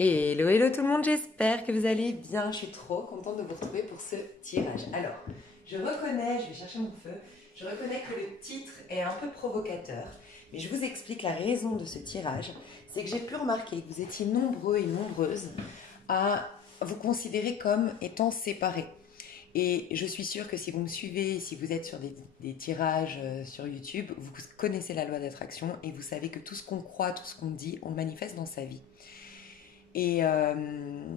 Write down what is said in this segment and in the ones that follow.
Hello, hello tout le monde, j'espère que vous allez bien. Je suis trop contente de vous retrouver pour ce tirage. Alors, je vais chercher mon feu, je reconnais que le titre est un peu provocateur, mais je vous explique la raison de ce tirage. C'est que j'ai pu remarquer que vous étiez nombreux et nombreuses à vous considérer comme étant séparés. Et je suis sûre que si vous me suivez, si vous êtes sur des tirages sur YouTube, vous connaissez la loi d'attraction et vous savez que tout ce qu'on croit, tout ce qu'on dit, on le manifeste dans sa vie. Et, euh,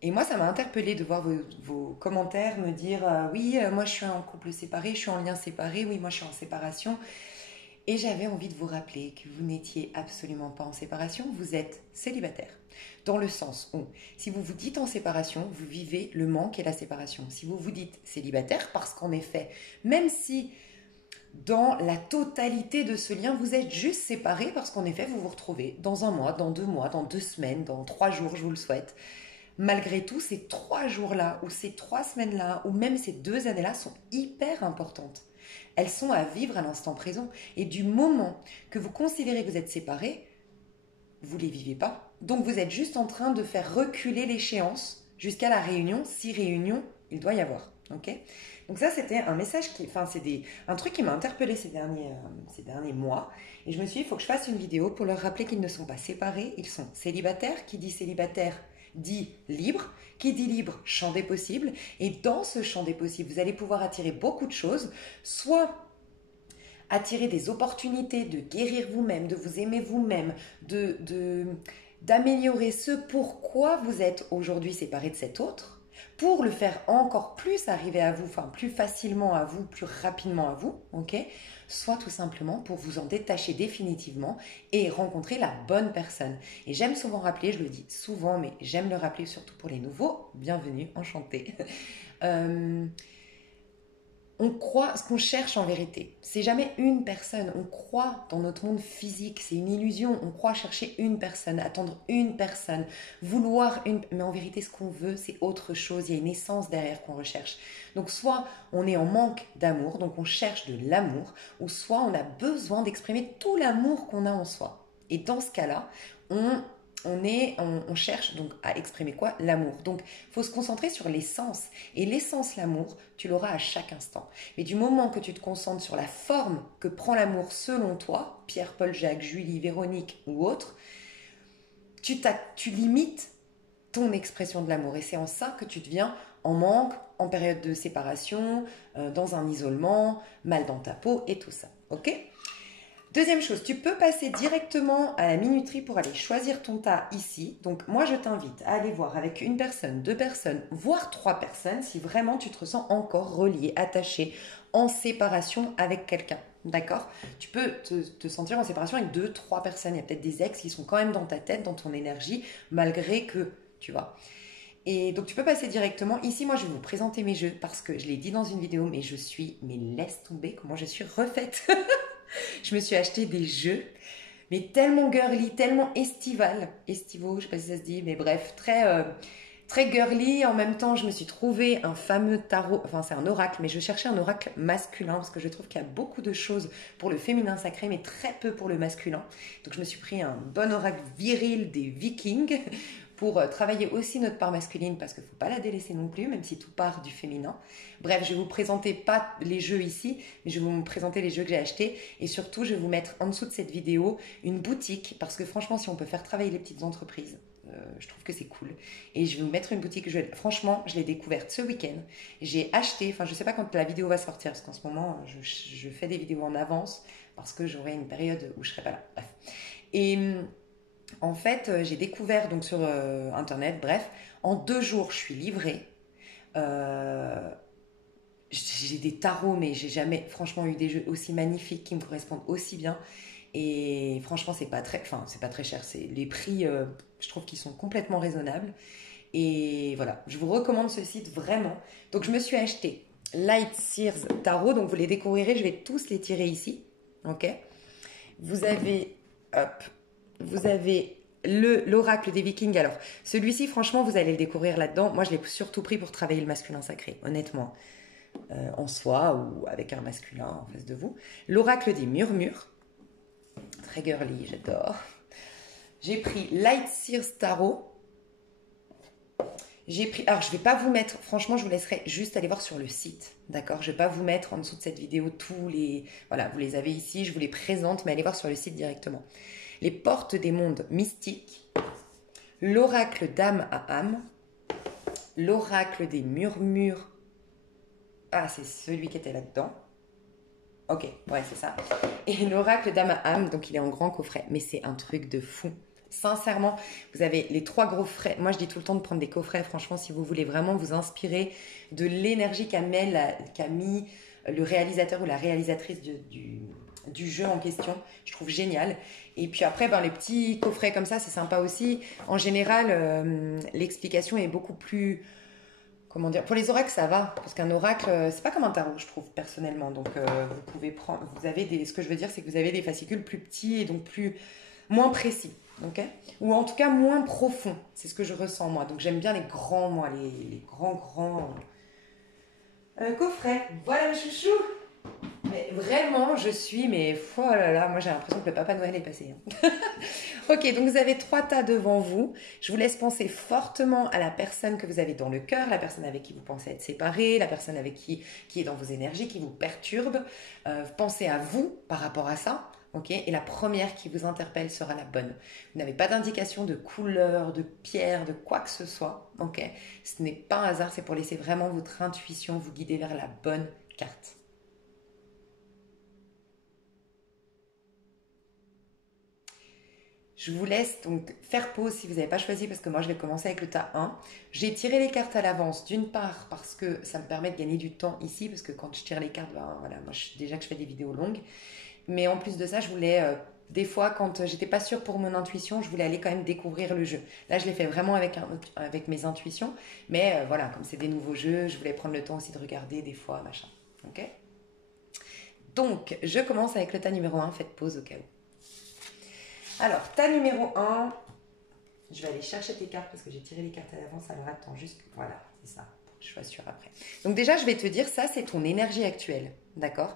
et moi, ça m'a interpellée de voir vos commentaires me dire oui, moi je suis en couple séparé, je suis en lien séparé, oui, moi je suis en séparation. Et j'avais envie de vous rappeler que vous n'étiez absolument pas en séparation, vous êtes célibataire. Dans le sens où, si vous vous dites en séparation, vous vivez le manque et la séparation. Si vous vous dites célibataire, parce qu'en effet, même si dans la totalité de ce lien, vous êtes juste séparés, parce qu'en effet, vous vous retrouvez dans un mois, dans 2 semaines, dans 3 jours, je vous le souhaite. Malgré tout, ces 3 jours-là, ou ces 3 semaines-là, ou même ces 2 années-là sont hyper importantes. Elles sont à vivre à l'instant présent. Et du moment que vous considérez que vous êtes séparés, vous ne les vivez pas. Donc vous êtes juste en train de faire reculer l'échéance jusqu'à la réunion, si réunion il doit y avoir. Ok ? Donc ça, c'était un message un truc qui m'a interpellée ces derniers mois. Et je me suis dit, il faut que je fasse une vidéo pour leur rappeler qu'ils ne sont pas séparés, ils sont célibataires. Qui dit célibataire dit libre. Qui dit libre, champ des possibles. Et dans ce champ des possibles, vous allez pouvoir attirer beaucoup de choses, soit attirer des opportunités de guérir vous-même, de vous aimer vous-même, d'améliorer ce pourquoi vous êtes aujourd'hui séparé de cet autre, pour le faire encore plus arriver à vous, enfin plus facilement à vous, plus rapidement à vous, ok ? Soit tout simplement pour vous en détacher définitivement et rencontrer la bonne personne. Et j'aime souvent rappeler, je le dis souvent, mais j'aime le rappeler surtout pour les nouveaux, bienvenue, enchanté. On croit ce qu'on cherche en vérité. C'est jamais une personne. On croit dans notre monde physique. C'est une illusion. On croit chercher une personne, attendre une personne, vouloir une... Mais en vérité, ce qu'on veut, c'est autre chose. Il y a une essence derrière qu'on recherche. Donc, soit on est en manque d'amour, donc on cherche de l'amour, ou soit on a besoin d'exprimer tout l'amour qu'on a en soi. Et dans ce cas-là, on cherche donc à exprimer quoi? L'amour. Donc, il faut se concentrer sur l'essence. Et l'essence, l'amour, tu l'auras à chaque instant. Mais du moment que tu te concentres sur la forme que prend l'amour selon toi, Pierre, Paul, Jacques, Julie, Véronique ou autre, tu limites ton expression de l'amour. Et c'est en ça que tu deviens en manque, en période de séparation, dans un isolement, mal dans ta peau et tout ça. Ok ? Deuxième chose, tu peux passer directement à la minuterie pour aller choisir ton tas ici. Donc moi, je t'invite à aller voir avec une personne, 2 personnes, voire 3 personnes si vraiment tu te ressens encore relié, attaché, en séparation avec quelqu'un. D'accord ? Tu peux te sentir en séparation avec 2, 3 personnes. Il y a peut-être des ex qui sont quand même dans ta tête, dans ton énergie, malgré que, tu vois. Et donc tu peux passer directement. Ici, moi, je vais vous présenter mes jeux parce que je l'ai dit dans une vidéo, mais laisse tomber comment je suis refaite. Je me suis acheté des jeux, mais tellement girly, tellement estivaux, je sais pas si ça se dit, mais bref, très girly. En même temps, je me suis trouvé un fameux tarot, enfin c'est un oracle, mais je cherchais un oracle masculin parce que je trouve qu'il y a beaucoup de choses pour le féminin sacré, mais très peu pour le masculin. Donc je me suis pris un bon oracle viril des Vikings pour travailler aussi notre part masculine parce qu'il ne faut pas la délaisser non plus, même si tout part du féminin. Bref, je vais vous présenter pas les jeux ici, mais je vais vous présenter les jeux que j'ai achetés et surtout, je vais vous mettre en dessous de cette vidéo une boutique parce que franchement, si on peut faire travailler les petites entreprises, je trouve que c'est cool. Et je vais vous mettre une boutique, franchement, je l'ai découverte ce week-end. J'ai acheté, enfin je ne sais pas quand la vidéo va sortir parce qu'en ce moment, je fais des vidéos en avance parce que j'aurai une période où je ne serai pas là. Bref. Et en fait, j'ai découvert donc sur internet, bref, en 2 jours, je suis livrée. J'ai des tarots, mais j'ai jamais franchement eu des jeux aussi magnifiques qui me correspondent aussi bien. Et franchement, c'est pas très cher. Les prix, je trouve qu'ils sont complètement raisonnables. Et voilà, je vous recommande ce site vraiment. Donc, je me suis acheté Light Sears Tarot. Donc, vous les découvrirez. Je vais tous les tirer ici. Ok. Vous avez l'oracle des Vikings. Alors, celui-ci, franchement, vous allez le découvrir là-dedans. Moi, je l'ai surtout pris pour travailler le masculin sacré, honnêtement. En soi ou avec un masculin en face de vous. L'oracle des murmures. Très girly, j'adore. J'ai pris Light Sears Tarot. J'ai pris, alors je vais pas vous mettre, franchement je vous laisserai juste aller voir sur le site, d'accord? Je vais pas vous mettre en dessous de cette vidéo tous les, voilà, vous les avez ici, je vous les présente, mais allez voir sur le site directement. Les portes des mondes mystiques, l'oracle d'âme à âme, l'oracle des murmures, ah c'est celui qui était là-dedans, ok, ouais c'est ça, et l'oracle d'âme à âme, donc il est en grand coffret, mais c'est un truc de fou. Sincèrement, vous avez les 3 gros frais. Moi, je dis tout le temps de prendre des coffrets. Franchement, si vous voulez vraiment vous inspirer de l'énergie qu'a mis le réalisateur ou la réalisatrice du jeu en question, je trouve génial. Et puis après, ben, les petits coffrets comme ça, c'est sympa aussi. En général, l'explication est beaucoup plus... Comment dire? Pour les oracles, ça va. Parce qu'un oracle, c'est pas comme un tarot, je trouve, personnellement. Donc, vous pouvez prendre... Vous avez des... Ce que je veux dire, c'est que vous avez des fascicules plus petits et donc moins précis. Okay, ou en tout cas moins profond, c'est ce que je ressens moi. Donc j'aime bien les grands, moi, les grands coffrets. Voilà mes chouchous. Mais vraiment, je suis, mais oh là là, moi j'ai l'impression que le Papa Noël est passé. Hein. Ok, donc vous avez 3 tas devant vous. Je vous laisse penser fortement à la personne que vous avez dans le cœur, la personne avec qui vous pensez être séparé, la personne avec qui est dans vos énergies, qui vous perturbe. Pensez à vous par rapport à ça. Okay, et la première qui vous interpelle sera la bonne. Vous n'avez pas d'indication de couleur, de pierre, de quoi que ce soit. Okay, ce n'est pas un hasard, c'est pour laisser vraiment votre intuition vous guider vers la bonne carte. Je vous laisse donc faire pause si vous n'avez pas choisi parce que moi je vais commencer avec le tas 1. J'ai tiré les cartes à l'avance d'une part parce que ça me permet de gagner du temps ici parce que quand je tire les cartes, ben, voilà, moi déjà que je fais des vidéos longues. Mais en plus de ça, je voulais, des fois, quand j'étais pas sûre pour mon intuition, je voulais aller quand même découvrir le jeu. Là, je l'ai fait vraiment avec mes intuitions. Mais voilà, comme c'est des nouveaux jeux, je voulais prendre le temps aussi de regarder des fois, machin. Ok? Donc, je commence avec le tas numéro 1. Faites pause au cas où. Alors, tas numéro 1. Je vais aller chercher tes cartes parce que j'ai tiré les cartes à l'avance. Alors, attends, juste... Voilà, c'est ça. Pour que je sois sûre après. Donc déjà, je vais te dire, ça, c'est ton énergie actuelle. D'accord?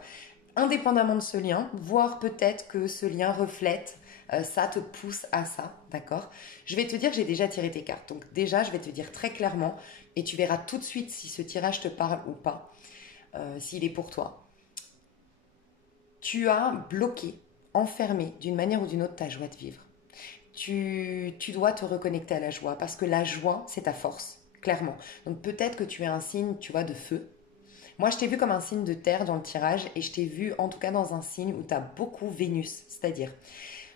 Indépendamment de ce lien, voire peut-être que ce lien reflète, ça te pousse à ça, d'accord? Je vais te dire que j'ai déjà tiré tes cartes. Donc déjà, je vais te dire très clairement, et tu verras tout de suite si ce tirage te parle ou pas, s'il est pour toi. Tu as bloqué, enfermé d'une manière ou d'une autre ta joie de vivre. Tu dois te reconnecter à la joie, parce que la joie, c'est ta force, clairement. Donc peut-être que tu es un signe, tu vois, de feu. Moi, je t'ai vu comme un signe de terre dans le tirage et je t'ai vu en tout cas dans un signe où tu as beaucoup Vénus. C'est-à-dire,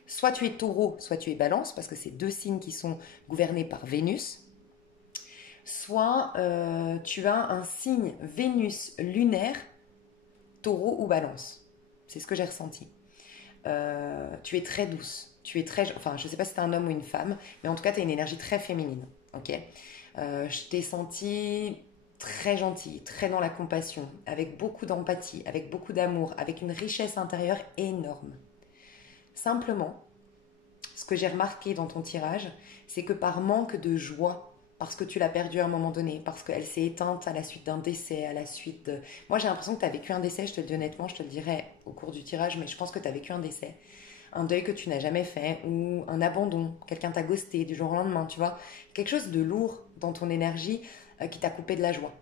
soit tu es taureau, soit tu es balance, parce que c'est 2 signes qui sont gouvernés par Vénus. Soit tu as un signe Vénus lunaire, taureau ou balance. C'est ce que j'ai ressenti. Tu es très douce. Tu es très... Enfin, je ne sais pas si tu es un homme ou une femme, mais en tout cas, tu as une énergie très féminine. Ok, je t'ai senti... très gentille, très dans la compassion, avec beaucoup d'empathie, avec beaucoup d'amour, avec une richesse intérieure énorme. Simplement, ce que j'ai remarqué dans ton tirage, c'est que par manque de joie, parce que tu l'as perdue à un moment donné, parce qu'elle s'est éteinte à la suite d'un décès, à la suite de... Moi, j'ai l'impression que tu as vécu un décès, je te le dis honnêtement, je te le dirai au cours du tirage, mais je pense que tu as vécu un décès, un deuil que tu n'as jamais fait, ou un abandon, quelqu'un t'a ghosté du jour au lendemain, tu vois. Quelque chose de lourd dans ton énergie qui t'a coupé de la joie.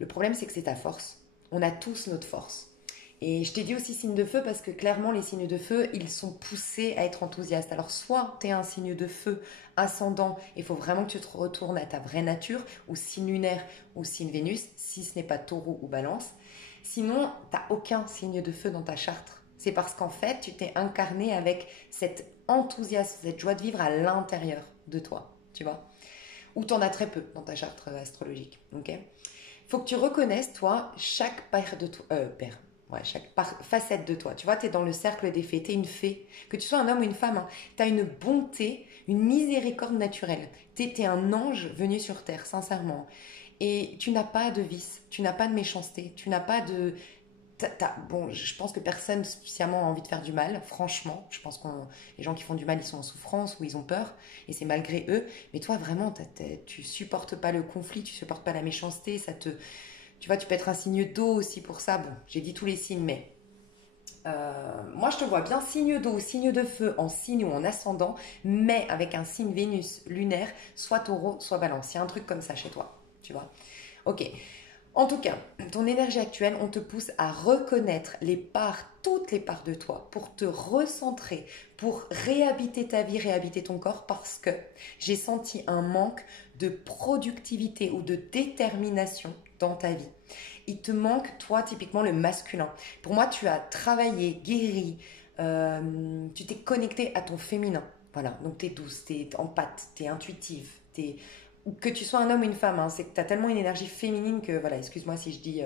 Le problème, c'est que c'est ta force. On a tous notre force. Et je t'ai dit aussi signe de feu parce que clairement, les signes de feu, ils sont poussés à être enthousiastes. Alors, soit tu es un signe de feu ascendant, il faut vraiment que tu te retournes à ta vraie nature, ou signe lunaire, ou signe Vénus, si ce n'est pas taureau ou balance. Sinon, tu n'as aucun signe de feu dans ta charte. C'est parce qu'en fait, tu t'es incarné avec cet enthousiasme, cette joie de vivre à l'intérieur de toi, tu vois. Ou tu en as très peu dans ta charte astrologique, ok ? Il faut que tu reconnaisses, toi, chaque paire de toi, chaque facette de toi. Tu vois, tu es dans le cercle des fées, tu es une fée. Que tu sois un homme ou une femme, hein, tu as une bonté, une miséricorde naturelle. Tu es un ange venu sur terre, sincèrement. Et tu n'as pas de vice, tu n'as pas de méchanceté, tu n'as pas de... Bon, je pense que personne spécialement a envie de faire du mal, franchement. Je pense que les gens qui font du mal, ils sont en souffrance ou ils ont peur, et c'est malgré eux. Mais toi, vraiment, tu supportes pas le conflit, tu supportes pas la méchanceté. Tu vois, tu peux être un signe d'eau aussi pour ça. Bon, j'ai dit tous les signes, mais Moi, je te vois bien signe d'eau, signe de feu, en signe ou en ascendant, mais avec un signe Vénus lunaire, soit taureau, soit balance. Il y a un truc comme ça chez toi, tu vois. Ok. En tout cas, ton énergie actuelle, on te pousse à reconnaître les parts, toutes les parts de toi, pour te recentrer, pour réhabiter ta vie, réhabiter ton corps, parce que j'ai senti un manque de productivité ou de détermination dans ta vie. Il te manque, toi, typiquement, le masculin. Pour moi, tu as travaillé, guéri, tu t'es connecté à ton féminin. Voilà, donc tu es douce, tu es en pâte, tu es intuitive, que tu sois un homme ou une femme, hein, c'est que tu as tellement une énergie féminine que, voilà, excuse-moi si je dis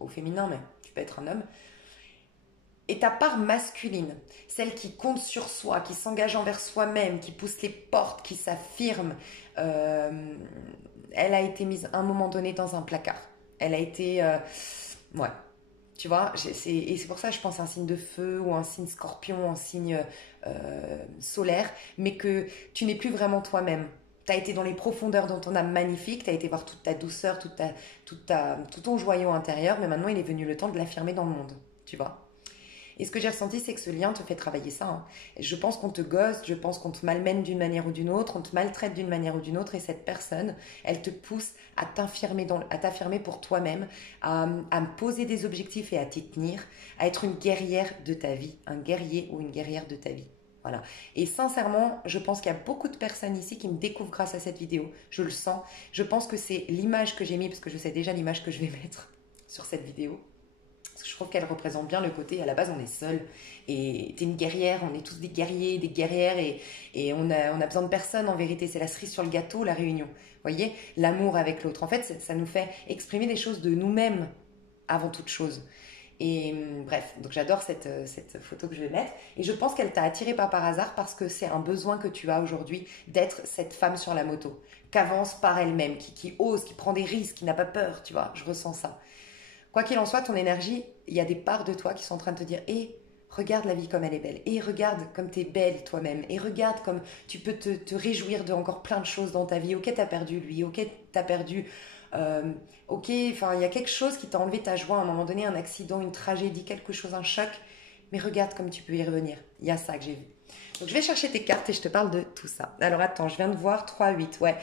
au féminin, mais tu peux être un homme. Et ta part masculine, celle qui compte sur soi, qui s'engage envers soi-même, qui pousse les portes, qui s'affirme, elle a été mise à un moment donné dans un placard. Elle a été... ouais, tu vois, et c'est pour ça que je pense à un signe de feu ou un signe scorpion, un signe solaire, mais que tu n'es plus vraiment toi-même. Tu as été dans les profondeurs dans ton âme magnifique, tu as été voir toute ta douceur, tout ton joyau intérieur, mais maintenant il est venu le temps de l'affirmer dans le monde, tu vois. Et ce que j'ai ressenti, c'est que ce lien te fait travailler ça. Hein. Je pense qu'on te gosse, je pense qu'on te malmène d'une manière ou d'une autre, on te maltraite d'une manière ou d'une autre, et cette personne, elle te pousse à t'affirmer pour toi-même, à poser des objectifs et à t'y tenir, à être une guerrière de ta vie, un guerrier ou une guerrière de ta vie. Voilà. Et sincèrement, je pense qu'il y a beaucoup de personnes ici qui me découvrent grâce à cette vidéo. Je le sens. Je pense que c'est l'image que j'ai mise, parce que je sais déjà l'image que je vais mettre sur cette vidéo. Parce que je trouve qu'elle représente bien le côté, à la base on est seul, et t'es une guerrière, on est tous des guerriers, des guerrières, et on a besoin de personne en vérité, c'est la cerise sur le gâteau, la réunion. Vous voyez, l'amour avec l'autre. En fait, ça nous fait exprimer des choses de nous-mêmes avant toute chose. Et bref, donc j'adore cette photo que je vais mettre, et je pense qu'elle t'a attiré pas par hasard parce que c'est un besoin que tu as aujourd'hui d'être cette femme sur la moto, qu'avance par elle-même, qui ose, qui prend des risques, qui n'a pas peur, tu vois, je ressens ça. Quoi qu'il en soit, ton énergie, il y a des parts de toi qui sont en train de te dire « Eh, regarde la vie comme elle est belle. Et regarde comme tu es belle toi-même. Et regarde comme tu peux te réjouir de encore plein de choses dans ta vie. Ok, tu as perdu lui. Ok, tu as perdu... ok, enfin, il y a quelque chose qui t'a enlevé ta joie à un moment donné, un accident, une tragédie, quelque chose, un choc. Mais regarde comme tu peux y revenir. Il y a ça que j'ai vu. Donc, je vais chercher tes cartes et je te parle de tout ça. Alors, attends, je viens de voir 3-8. Ouais.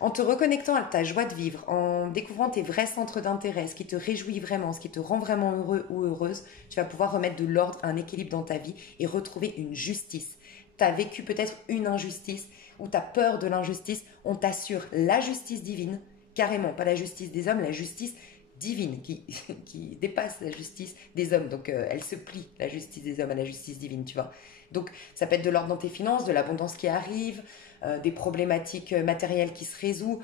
En te reconnectant à ta joie de vivre, en découvrant tes vrais centres d'intérêt, ce qui te réjouit vraiment, ce qui te rend vraiment heureux ou heureuse, tu vas pouvoir remettre de l'ordre, un équilibre dans ta vie et retrouver une justice. Tu as vécu peut-être une injustice ou tu as peur de l'injustice. On t'assure la justice divine, carrément, pas la justice des hommes, la justice divine qui dépasse la justice des hommes. Donc, elle se plie, la justice des hommes, à la justice divine, tu vois. Donc, ça peut être de l'ordre dans tes finances, de l'abondance qui arrive, des problématiques matérielles qui se résout,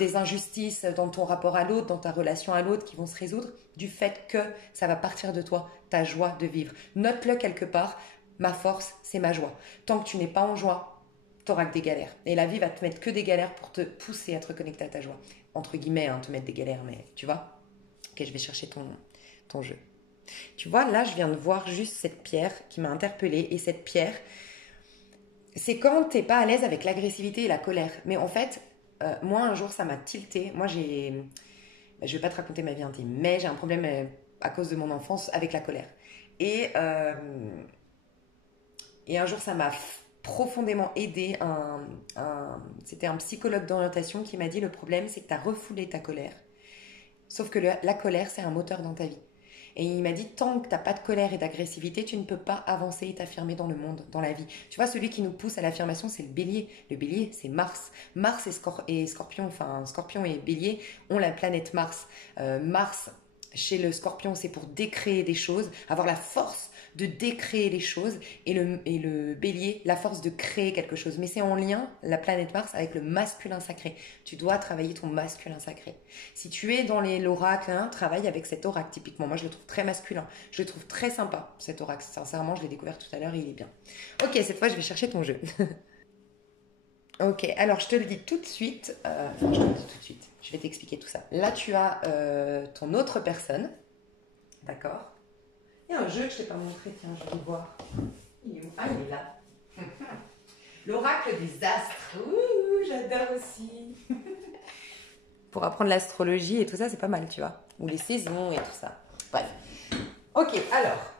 des injustices dans ton rapport à l'autre, dans ta relation à l'autre qui vont se résoudre, du fait que ça va partir de toi, ta joie de vivre. Note-le quelque part, ma force, c'est ma joie. Tant que tu n'es pas en joie, tu n'auras que des galères. Et la vie va te mettre que des galères pour te pousser à te reconnecter à ta joie. Entre guillemets, hein, te mettre des galères, mais tu vois. Ok, je vais chercher ton jeu. Tu vois, là, je viens de voir juste cette pierre qui m'a interpellée. Et cette pierre, c'est quand tu n'es pas à l'aise avec l'agressivité et la colère. Mais en fait, moi, un jour, ça m'a tilté. Moi, je ne vais pas te raconter ma vie intime, mais j'ai un problème à cause de mon enfance avec la colère. Et un jour, ça m'a profondément aidé. C'était un psychologue d'orientation qui m'a dit, le problème, c'est que tu as refoulé ta colère. Sauf que la colère, c'est un moteur dans ta vie. Et il m'a dit, tant que tu n'as pas de colère et d'agressivité, tu ne peux pas avancer et t'affirmer dans le monde, dans la vie. Tu vois, celui qui nous pousse à l'affirmation, c'est le bélier. Le bélier, c'est Mars. Mars et Scorpion, enfin Scorpion et bélier ont la planète Mars. Mars, chez le Scorpion, c'est pour décréer des choses, avoir la force de décréer les choses, et le bélier, la force de créer quelque chose. Mais c'est en lien, la planète Mars, avec le masculin sacré. Tu dois travailler ton masculin sacré. Si tu es dans l'oracle, hein, travaille avec cet oracle typiquement. Moi, je le trouve très masculin. Je le trouve très sympa, cet oracle. Sincèrement, je l'ai découvert tout à l'heure et il est bien. Ok, cette fois, je vais chercher ton jeu. Ok, alors je te le dis tout de suite. Je te le dis tout de suite. Je vais t'expliquer tout ça. Là, tu as ton autre personne. D'accord. Il y a un jeu que je ne t'ai pas montré, tiens, je vais le voir. Il est où? Ah, il est là. L'oracle des astres. Ouh, j'adore aussi. Pour apprendre l'astrologie et tout ça, c'est pas mal, tu vois. Ou les saisons et tout ça. Bref. Ok, alors,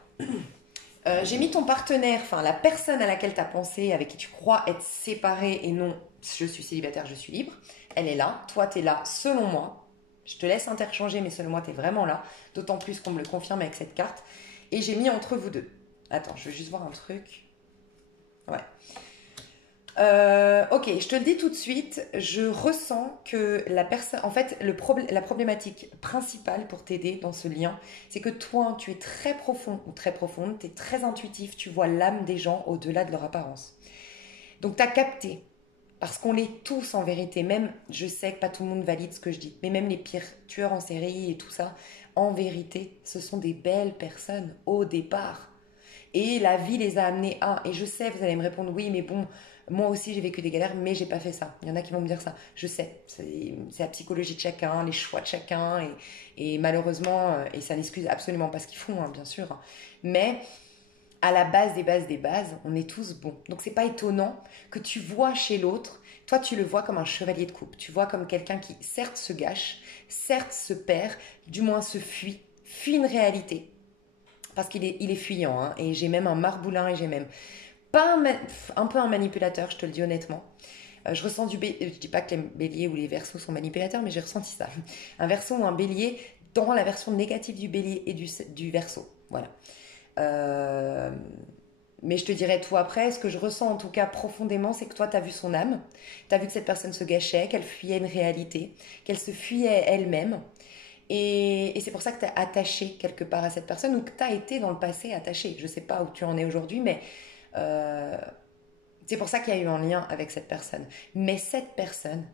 J'ai mis ton partenaire, enfin la personne à laquelle tu as pensé, avec qui tu crois être séparé et non je suis célibataire, je suis libre. Elle est là, toi tu es là selon moi. Je te laisse interchanger, mais selon moi tu es vraiment là. D'autant plus qu'on me le confirme avec cette carte. Et j'ai mis entre vous deux. Attends, je veux juste voir un truc. Ouais. Ok, je te le dis tout de suite, je ressens que la personne, en fait, la problématique principale pour t'aider dans ce lien, c'est que toi, tu es très profond ou très profonde, tu es très intuitif, tu vois l'âme des gens au-delà de leur apparence. Donc, tu as capté, parce qu'on l'est tous en vérité, même, je sais que pas tout le monde valide ce que je dis, mais même les pires tueurs en série et tout ça, en vérité, ce sont des belles personnes au départ. Et la vie les a amenés à. Et je sais, vous allez me répondre, oui, mais bon, moi aussi j'ai vécu des galères, mais j'ai pas fait ça. Il y en a qui vont me dire ça. Je sais, c'est la psychologie de chacun, les choix de chacun, et malheureusement, et ça n'excuse absolument pas ce qu'ils font, hein, bien sûr. Hein. Mais à la base des bases, on est tous bons. Donc c'est pas étonnant que tu vois chez l'autre, toi tu le vois comme un chevalier de coupe. Tu vois comme quelqu'un qui certes se gâche, certes se perd, du moins se fuit une réalité parce qu'il est fuyant. Hein, et j'ai même un marboulin et j'ai même pas un peu un manipulateur, je te le dis honnêtement. Je ressens je dis pas que les béliers ou les verseaux sont manipulateurs, mais j'ai ressenti ça. Un verseau ou un bélier dans la version négative du bélier et du verseau. Voilà. Euh, mais je te dirai tout après. Ce que je ressens en tout cas profondément, c'est que toi, tu as vu son âme. Tu as vu que cette personne se gâchait, qu'elle fuyait une réalité, qu'elle se fuyait elle-même. Et c'est pour ça que tu es attaché quelque part à cette personne ou que tu as été dans le passé attaché. Je ne sais pas où tu en es aujourd'hui, mais euh, c'est pour ça qu'il y a eu un lien avec cette personne. Mais cette personne,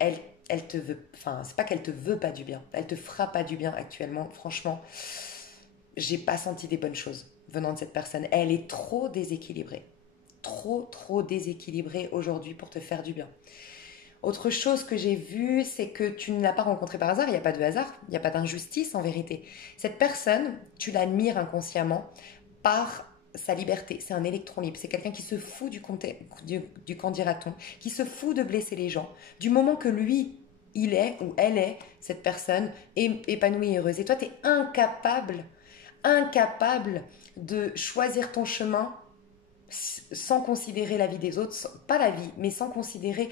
elle, elle te veut, enfin, c'est pas qu'elle te veut pas du bien, elle te fera pas du bien actuellement. Franchement, j'ai pas senti des bonnes choses venant de cette personne. Elle est trop déséquilibrée. Trop déséquilibrée aujourd'hui pour te faire du bien. Autre chose que j'ai vue, c'est que tu ne l'as pas rencontrée par hasard, il n'y a pas de hasard, il n'y a pas d'injustice en vérité. Cette personne, tu l'admires inconsciemment par sa liberté. C'est un électron libre, c'est quelqu'un qui se fout du qu'en dira-t-on, qui se fout de blesser les gens. Du moment que lui, il est ou elle est, cette personne, épanouie et heureuse. Et toi, tu es incapable de choisir ton chemin sans considérer la vie des autres, pas la vie, mais sans considérer,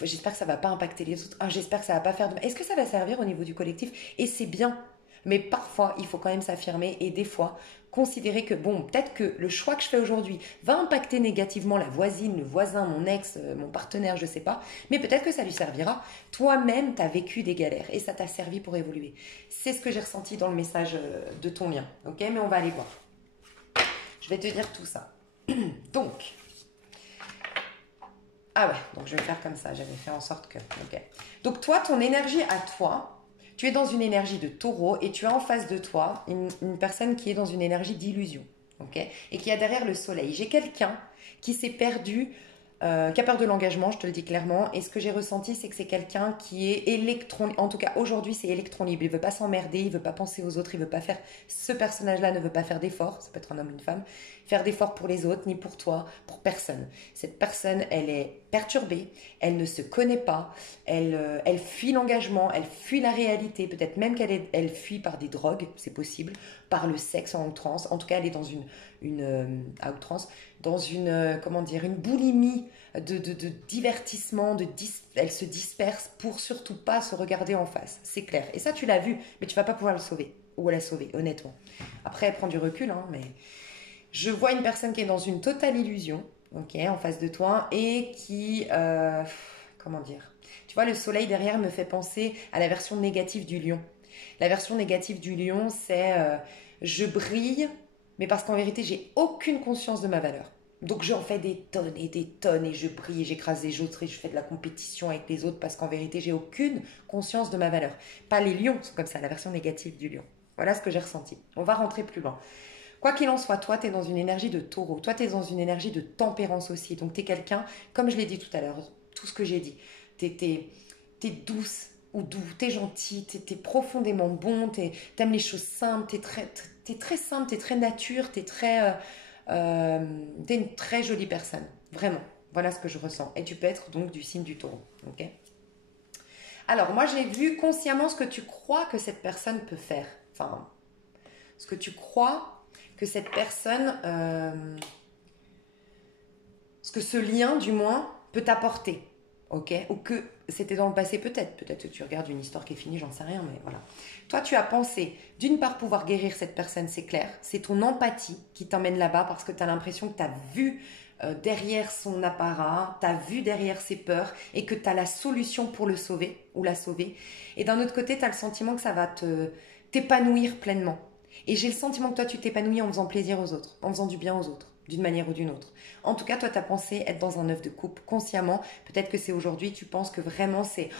j'espère que ça va pas impacter les autres, ah, j'espère que ça va pas faire de mal. Est-ce que ça va servir au niveau du collectif? Et c'est bien, mais parfois il faut quand même s'affirmer et des fois considérer que bon, peut-être que le choix que je fais aujourd'hui va impacter négativement la voisine, le voisin, mon ex, mon partenaire, je sais pas, mais peut-être que ça lui servira. Toi-même, tu as vécu des galères et ça t'a servi pour évoluer. C'est ce que j'ai ressenti dans le message de ton lien, ok? Mais on va aller voir. Je vais te dire tout ça. Donc, ah ouais, donc je vais faire comme ça, j'avais fait en sorte que... Ok. Donc toi, ton énergie à toi, tu es dans une énergie de taureau et tu as en face de toi une personne qui est dans une énergie d'illusion, ok? Et qui a derrière le soleil. J'ai quelqu'un qui s'est perdu, qui a peur de l'engagement, je te le dis clairement. Et ce que j'ai ressenti, c'est que c'est quelqu'un qui est électron... En tout cas, aujourd'hui, c'est électron libre. Il ne veut pas s'emmerder, il ne veut pas penser aux autres, il veut pas faire... Ce personnage-là ne veut pas faire d'efforts, ça peut être un homme ou une femme, faire d'efforts pour les autres, ni pour toi, pour personne. Cette personne, elle est perturbée, elle ne se connaît pas, elle fuit l'engagement, elle fuit la réalité, peut-être même elle fuit par des drogues, c'est possible, par le sexe en outrance. En tout cas, elle est dans à outrance, dans comment dire, une boulimie de divertissement, elle se disperse pour surtout pas se regarder en face, c'est clair. Et ça, tu l'as vu, mais tu vas pas pouvoir le sauver, ou la sauver, honnêtement. Après, elle prend du recul, hein, mais je vois une personne qui est dans une totale illusion, ok, en face de toi, et qui, comment dire, tu vois, le soleil derrière me fait penser à la version négative du lion. La version négative du lion, c'est je brille, mais parce qu'en vérité, j'ai aucune conscience de ma valeur. Donc j'en fais des tonnes et je brille et j'écrase les autres et je fais de la compétition avec les autres parce qu'en vérité, j'ai aucune conscience de ma valeur. Pas les lions sont comme ça, la version négative du lion. Voilà ce que j'ai ressenti. On va rentrer plus loin. Quoi qu'il en soit, toi, tu es dans une énergie de taureau. Toi, tu es dans une énergie de tempérance aussi. Donc, tu es quelqu'un, comme je l'ai dit tout à l'heure, tout ce que j'ai dit. Tu es douce ou doux, tu es gentil, tu es profondément bon, tu aimes les choses simples, tu es très simple, tu es très nature, tu es t'es une très jolie personne. Vraiment. Voilà ce que je ressens. Et tu peux être donc du signe du taureau. Ok? Alors, moi, j'ai vu consciemment ce que tu crois que cette personne peut faire. Enfin, ce que tu crois. que cette personne, ce que ce lien, du moins, peut t'apporter. Ok, ou que c'était dans le passé peut-être que tu regardes une histoire qui est finie, j'en sais rien, mais voilà. Toi, tu as pensé, d'une part, pouvoir guérir cette personne, c'est clair, c'est ton empathie qui t'emmène là-bas parce que tu as l'impression que tu as vu derrière son apparat, tu as vu derrière ses peurs et que tu as la solution pour le sauver ou la sauver. Et d'un autre côté, tu as le sentiment que ça va t'épanouir pleinement. Et j'ai le sentiment que toi, tu t'épanouis en faisant plaisir aux autres, en faisant du bien aux autres, d'une manière ou d'une autre. En tout cas, toi, tu as pensé être dans un œuf de couple consciemment. Peut-être que c'est aujourd'hui, tu penses que vraiment c'est...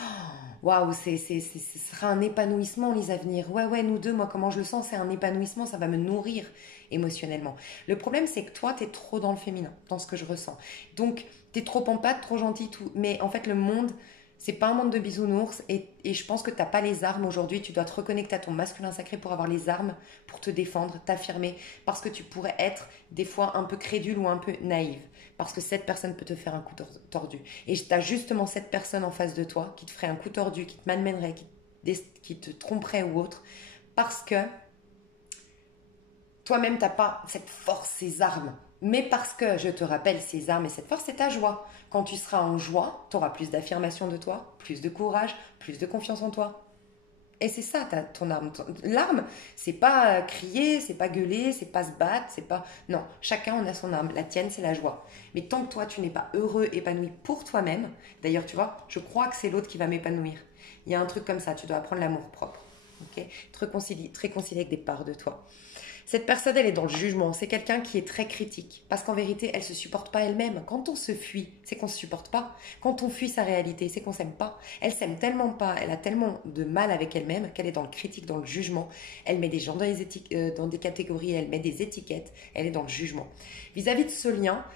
Waouh, ce sera un épanouissement les avenirs. Ouais, nous deux, moi, comment je le sens, c'est un épanouissement, ça va me nourrir émotionnellement. Le problème, c'est que toi, tu es trop dans le féminin, dans ce que je ressens. Donc, tu es trop empathe, trop gentil, tout. Mais en fait, le monde, c'est pas un monde de bisounours. Et je pense que tu n'as pas les armes aujourd'hui. Tu dois te reconnecter à ton masculin sacré pour avoir les armes, pour te défendre, t'affirmer. Parce que tu pourrais être des fois un peu crédule ou un peu naïve. Parce que cette personne peut te faire un coup tordu. Et tu as justement cette personne en face de toi qui te ferait un coup tordu, qui te malmènerait, qui te tromperait ou autre. Parce que toi-même, tu n'as pas cette force, ces armes. Mais parce que, je te rappelle, ces armes et cette force, c'est ta joie. Quand tu seras en joie, tu auras plus d'affirmation de toi, plus de courage, plus de confiance en toi. Et c'est ça ton arme. L'arme, c'est pas crier, c'est pas gueuler, c'est pas se battre, c'est pas... Non, chacun en a son arme. La tienne, c'est la joie. Mais tant que toi, tu n'es pas heureux, épanoui pour toi-même, d'ailleurs, tu vois, je crois que c'est l'autre qui va m'épanouir. Il y a un truc comme ça, tu dois apprendre l'amour propre. Ok, te réconcilier avec des parts de toi. Cette personne, elle est dans le jugement. C'est quelqu'un qui est très critique. Parce qu'en vérité, elle ne se supporte pas elle-même. Quand on se fuit, c'est qu'on ne se supporte pas. Quand on fuit sa réalité, c'est qu'on s'aime pas. Elle s'aime tellement pas, elle a tellement de mal avec elle-même qu'elle est dans le critique, dans le jugement. Elle met des gens dans des catégories, elle met des étiquettes. Elle est dans le jugement. Vis-à-vis de ce lien,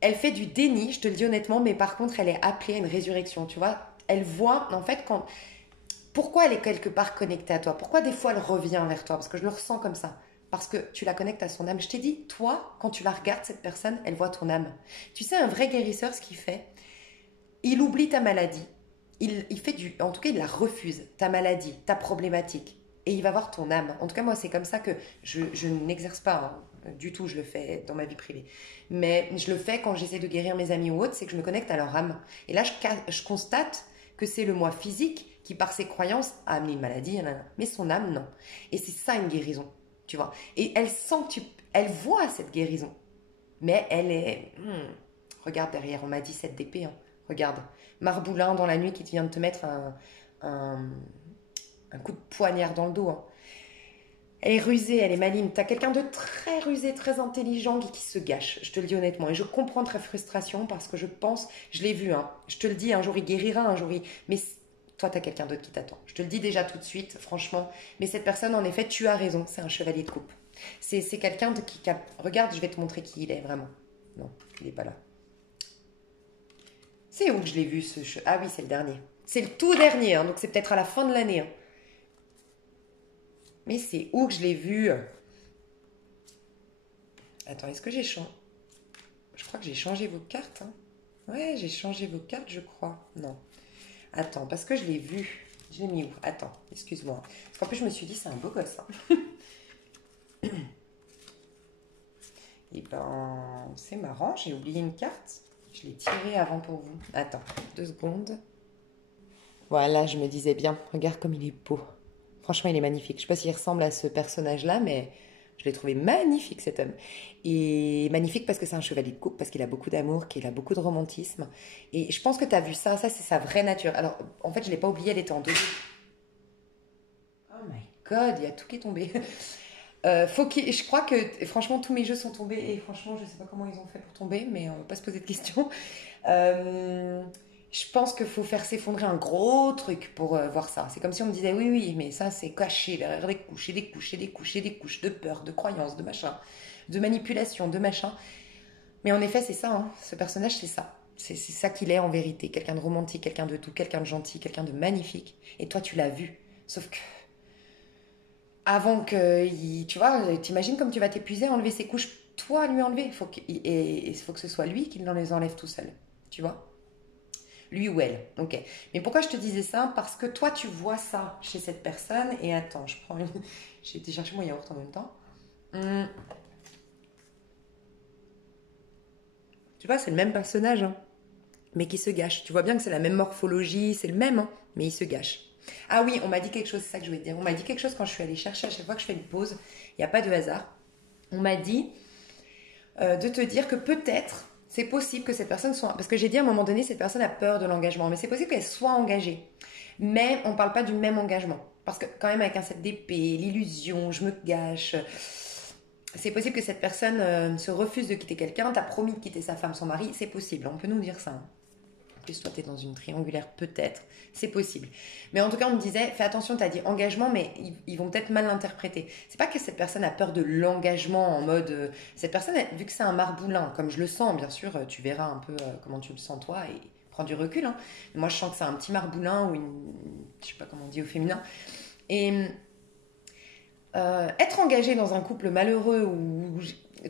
elle fait du déni, je te le dis honnêtement, mais par contre, elle est appelée à une résurrection. Tu vois, elle voit, en fait, pourquoi elle est quelque part connectée à toi? Pourquoi des fois elle revient vers toi? Parce que je le ressens comme ça. Parce que tu la connectes à son âme. Je t'ai dit, toi, quand tu la regardes, cette personne, elle voit ton âme. Tu sais, un vrai guérisseur, ce qu'il fait, il oublie ta maladie. Il fait en tout cas, il la refuse, ta maladie, ta problématique. Et il va voir ton âme. En tout cas, moi, c'est comme ça que je n'exerce pas du tout, je le fais dans ma vie privée. Mais je le fais quand j'essaie de guérir mes amis ou autres, c'est que je me connecte à leur âme. Et là, je constate que c'est le moi physique qui, par ses croyances, a amené une maladie, mais son âme, non. Et c'est ça une guérison, tu vois. Et elle sent elle voit cette guérison, mais elle est... regarde derrière, on m'a dit cette d'épée, hein. Regarde, Marboulin dans la nuit qui vient de te mettre un coup de poignard dans le dos, hein. Elle est rusée, elle est maligne. T'as quelqu'un de très rusé, très intelligent qui se gâche. Je te le dis honnêtement. Et je comprends ta frustration parce que je pense, je l'ai vu, hein. Je te le dis, un jour il guérira, un jour il... Mais toi, t'as quelqu'un d'autre qui t'attend. Je te le dis déjà tout de suite, franchement. Mais cette personne, en effet, tu as raison. C'est un chevalier de coupe. C'est quelqu'un qui a... Regarde, je vais te montrer qui il est, vraiment. Non, il n'est pas là. C'est où que je l'ai vu, Ah oui, c'est le dernier. C'est le tout dernier, hein, donc c'est peut-être à la fin de l'année, hein. Mais c'est où que je l'ai vu? Attends, est-ce que j'ai changé? Je crois que j'ai changé vos cartes, hein. Ouais, j'ai changé vos cartes, je crois. Non. Attends, parce que je l'ai vu. Je l'ai mis où? Attends, excuse-moi. Parce qu'en plus, je me suis dit, c'est un beau gosse, hein. Et ben, c'est marrant, j'ai oublié une carte. Je l'ai tirée avant pour vous. Attends, 2 secondes. Voilà, je me disais bien. Regarde comme il est beau. Franchement, il est magnifique. Je ne sais pas s'il ressemble à ce personnage-là, mais je l'ai trouvé magnifique, cet homme. Et magnifique parce que c'est un chevalier de coupe, parce qu'il a beaucoup d'amour, qu'il a beaucoup de romantisme. Et je pense que tu as vu ça. Ça, c'est sa vraie nature. Alors, en fait, je ne l'ai pas oublié, elle était en 2. Oh my God, il y a tout qui est tombé. Je crois que, franchement, tous mes jeux sont tombés. Et franchement, je ne sais pas comment ils ont fait pour tomber, mais on ne va pas se poser de questions. Je pense qu'il faut faire s'effondrer un gros truc pour voir ça. C'est comme si on me disait oui, mais ça c'est caché derrière des couches et des couches et des couches et des couches de peur, de croyances, de machin, de manipulation, de machin. Mais en effet, c'est ça, hein. Ce personnage, c'est ça. C'est ça qu'il est en vérité. Quelqu'un de romantique, quelqu'un de tout, quelqu'un de gentil, quelqu'un de magnifique. Et toi, tu l'as vu. Sauf que, avant que, tu vois, t'imagines comme tu vas t'épuiser à enlever ses couches, toi, lui enlever. Il faut que ce soit lui qui les enlève tout seul. Tu vois? Lui ou elle, ok. Mais pourquoi je te disais ça? Parce que toi, tu vois ça chez cette personne. Et attends, j'ai été chercher mon yaourt en même temps. Hmm. Tu vois, c'est le même personnage, hein, mais qui se gâche. Tu vois bien que c'est la même morphologie, c'est le même, hein, mais il se gâche. Ah oui, on m'a dit quelque chose, c'est ça que je voulais te dire. On m'a dit quelque chose quand je suis allée chercher à chaque fois que je fais une pause. Il n'y a pas de hasard. On m'a dit de te dire que peut-être c'est possible que cette personne soit. Parce que j'ai dit à un moment donné, cette personne a peur de l'engagement, mais c'est possible qu'elle soit engagée. Mais on ne parle pas du même engagement. Parce que quand même avec un 7 d'épée, l'illusion, je me gâche, c'est possible que cette personne se refuse de quitter quelqu'un, t'as promis de quitter sa femme, son mari, c'est possible, on peut nous dire ça, hein. En plus, toi, t'es dans une triangulaire, peut-être, c'est possible. Mais en tout cas, on me disait, fais attention, t'as dit engagement, mais ils vont peut-être mal l'interpréter. C'est pas que cette personne a peur de l'engagement en mode. Cette personne, vu que c'est un marboulin, comme je le sens, bien sûr, tu verras un peu comment tu le sens toi et prends du recul, hein. Moi, je sens que c'est un petit marboulin ou une. Je sais pas comment on dit au féminin. Et être engagé dans un couple malheureux ou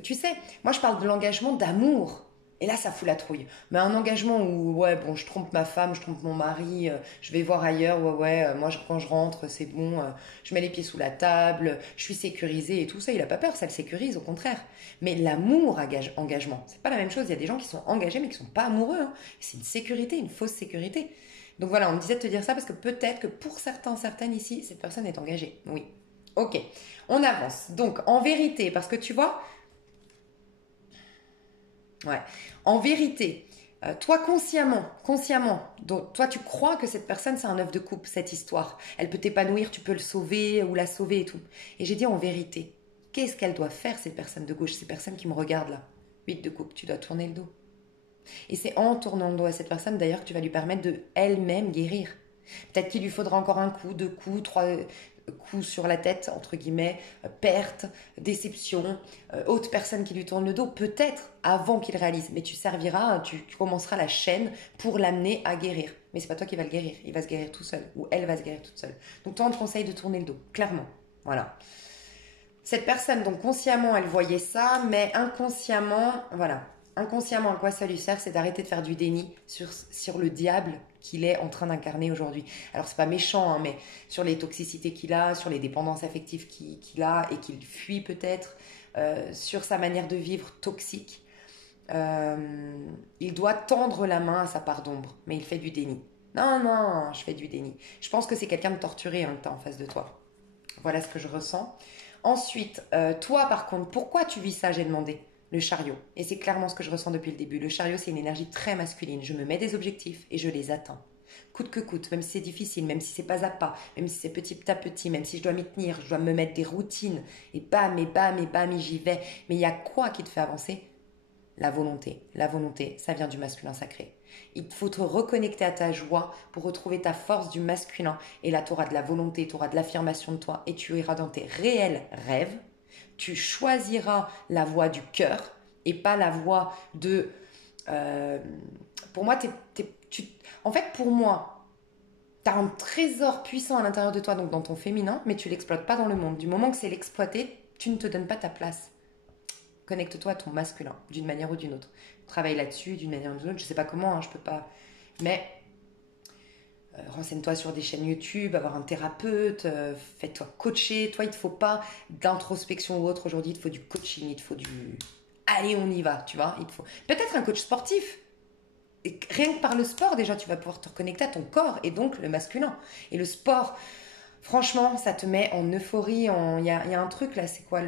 tu sais, moi je parle de l'engagement d'amour. Et là, ça fout la trouille. Mais un engagement où, ouais, bon, je trompe ma femme, je trompe mon mari, je vais voir ailleurs, ouais, ouais, moi, quand je rentre, c'est bon, je mets les pieds sous la table, je suis sécurisée et tout ça, il a pas peur, ça le sécurise, au contraire. Mais l'amour, engagement, c'est pas la même chose. Il y a des gens qui sont engagés, mais qui sont pas amoureux, hein. C'est une sécurité, une fausse sécurité. Donc voilà, on me disait de te dire ça parce que peut-être que pour certains, certaines ici, cette personne est engagée. Oui. Ok, on avance. Donc, en vérité, parce que tu vois, ouais, en vérité, toi consciemment, donc, toi tu crois que cette personne c'est un œuf de coupe, cette histoire. Elle peut t'épanouir, tu peux le sauver ou la sauver et tout. Et j'ai dit en vérité, qu'est-ce qu'elle doit faire cette personne de gauche, ces personnes qui me regardent là? 8 de coupe, tu dois tourner le dos. Et c'est en tournant le dos à cette personne d'ailleurs que tu vas lui permettre de elle-même guérir. Peut-être qu'il lui faudra encore un coup, deux coups, trois coups sur la tête, entre guillemets, perte, déception, autre personne qui lui tourne le dos, peut-être avant qu'il réalise. Mais tu serviras, tu commenceras la chaîne pour l'amener à guérir. Mais c'est pas toi qui vas le guérir, il va se guérir tout seul, ou elle va se guérir toute seule. Donc toi, on te conseille de tourner le dos, clairement. Voilà. Cette personne, donc consciemment, elle voyait ça, mais inconsciemment, voilà. Inconsciemment, à quoi ça lui sert, c'est d'arrêter de faire du déni sur le diable qu'il est en train d'incarner aujourd'hui. Alors, c'est pas méchant, hein, mais sur les toxicités qu'il a, sur les dépendances affectives qu'il a et qu'il fuit peut-être, sur sa manière de vivre toxique, il doit tendre la main à sa part d'ombre, mais il fait du déni. Non, non, je fais du déni. Je pense que c'est quelqu'un de torturé hein, que tu as en face de toi. Voilà ce que je ressens. Ensuite, toi par contre, pourquoi tu vis ça, j'ai demandé. Le chariot. Et c'est clairement ce que je ressens depuis le début. Le chariot, c'est une énergie très masculine. Je me mets des objectifs et je les atteins. Coûte que coûte, même si c'est difficile, même si c'est pas à pas, même si c'est petit à petit, même si je dois m'y tenir, je dois me mettre des routines. Et bam, et bam, et bam, et j'y vais. Mais il y a quoi qui te fait avancer? La volonté. La volonté, ça vient du masculin sacré. Il faut te reconnecter à ta joie pour retrouver ta force du masculin. Et là, tu auras de la volonté, tu auras de l'affirmation de toi et tu iras dans tes réels rêves. Tu choisiras la voie du cœur et pas la voie de... euh, pour moi, en fait, pour moi, tu as un trésor puissant à l'intérieur de toi, donc dans ton féminin, mais tu l'exploites pas dans le monde. Du moment que c'est l'exploité, tu ne te donnes pas ta place. Connecte-toi à ton masculin, d'une manière ou d'une autre. Travaille là-dessus, d'une manière ou d'une autre. Je sais pas comment, hein, je peux pas... Mais renseigne-toi sur des chaînes YouTube, avoir un thérapeute, fais-toi coacher. Toi, il te faut pas d'introspection ou autre aujourd'hui, il te faut du coaching, il te faut du... Allez, on y va, tu vois. Il te faut peut-être un coach sportif. Et rien que par le sport, déjà, tu vas pouvoir te reconnecter à ton corps et donc le masculin. Et le sport, franchement, ça te met en euphorie. Il y a un truc là, c'est quoi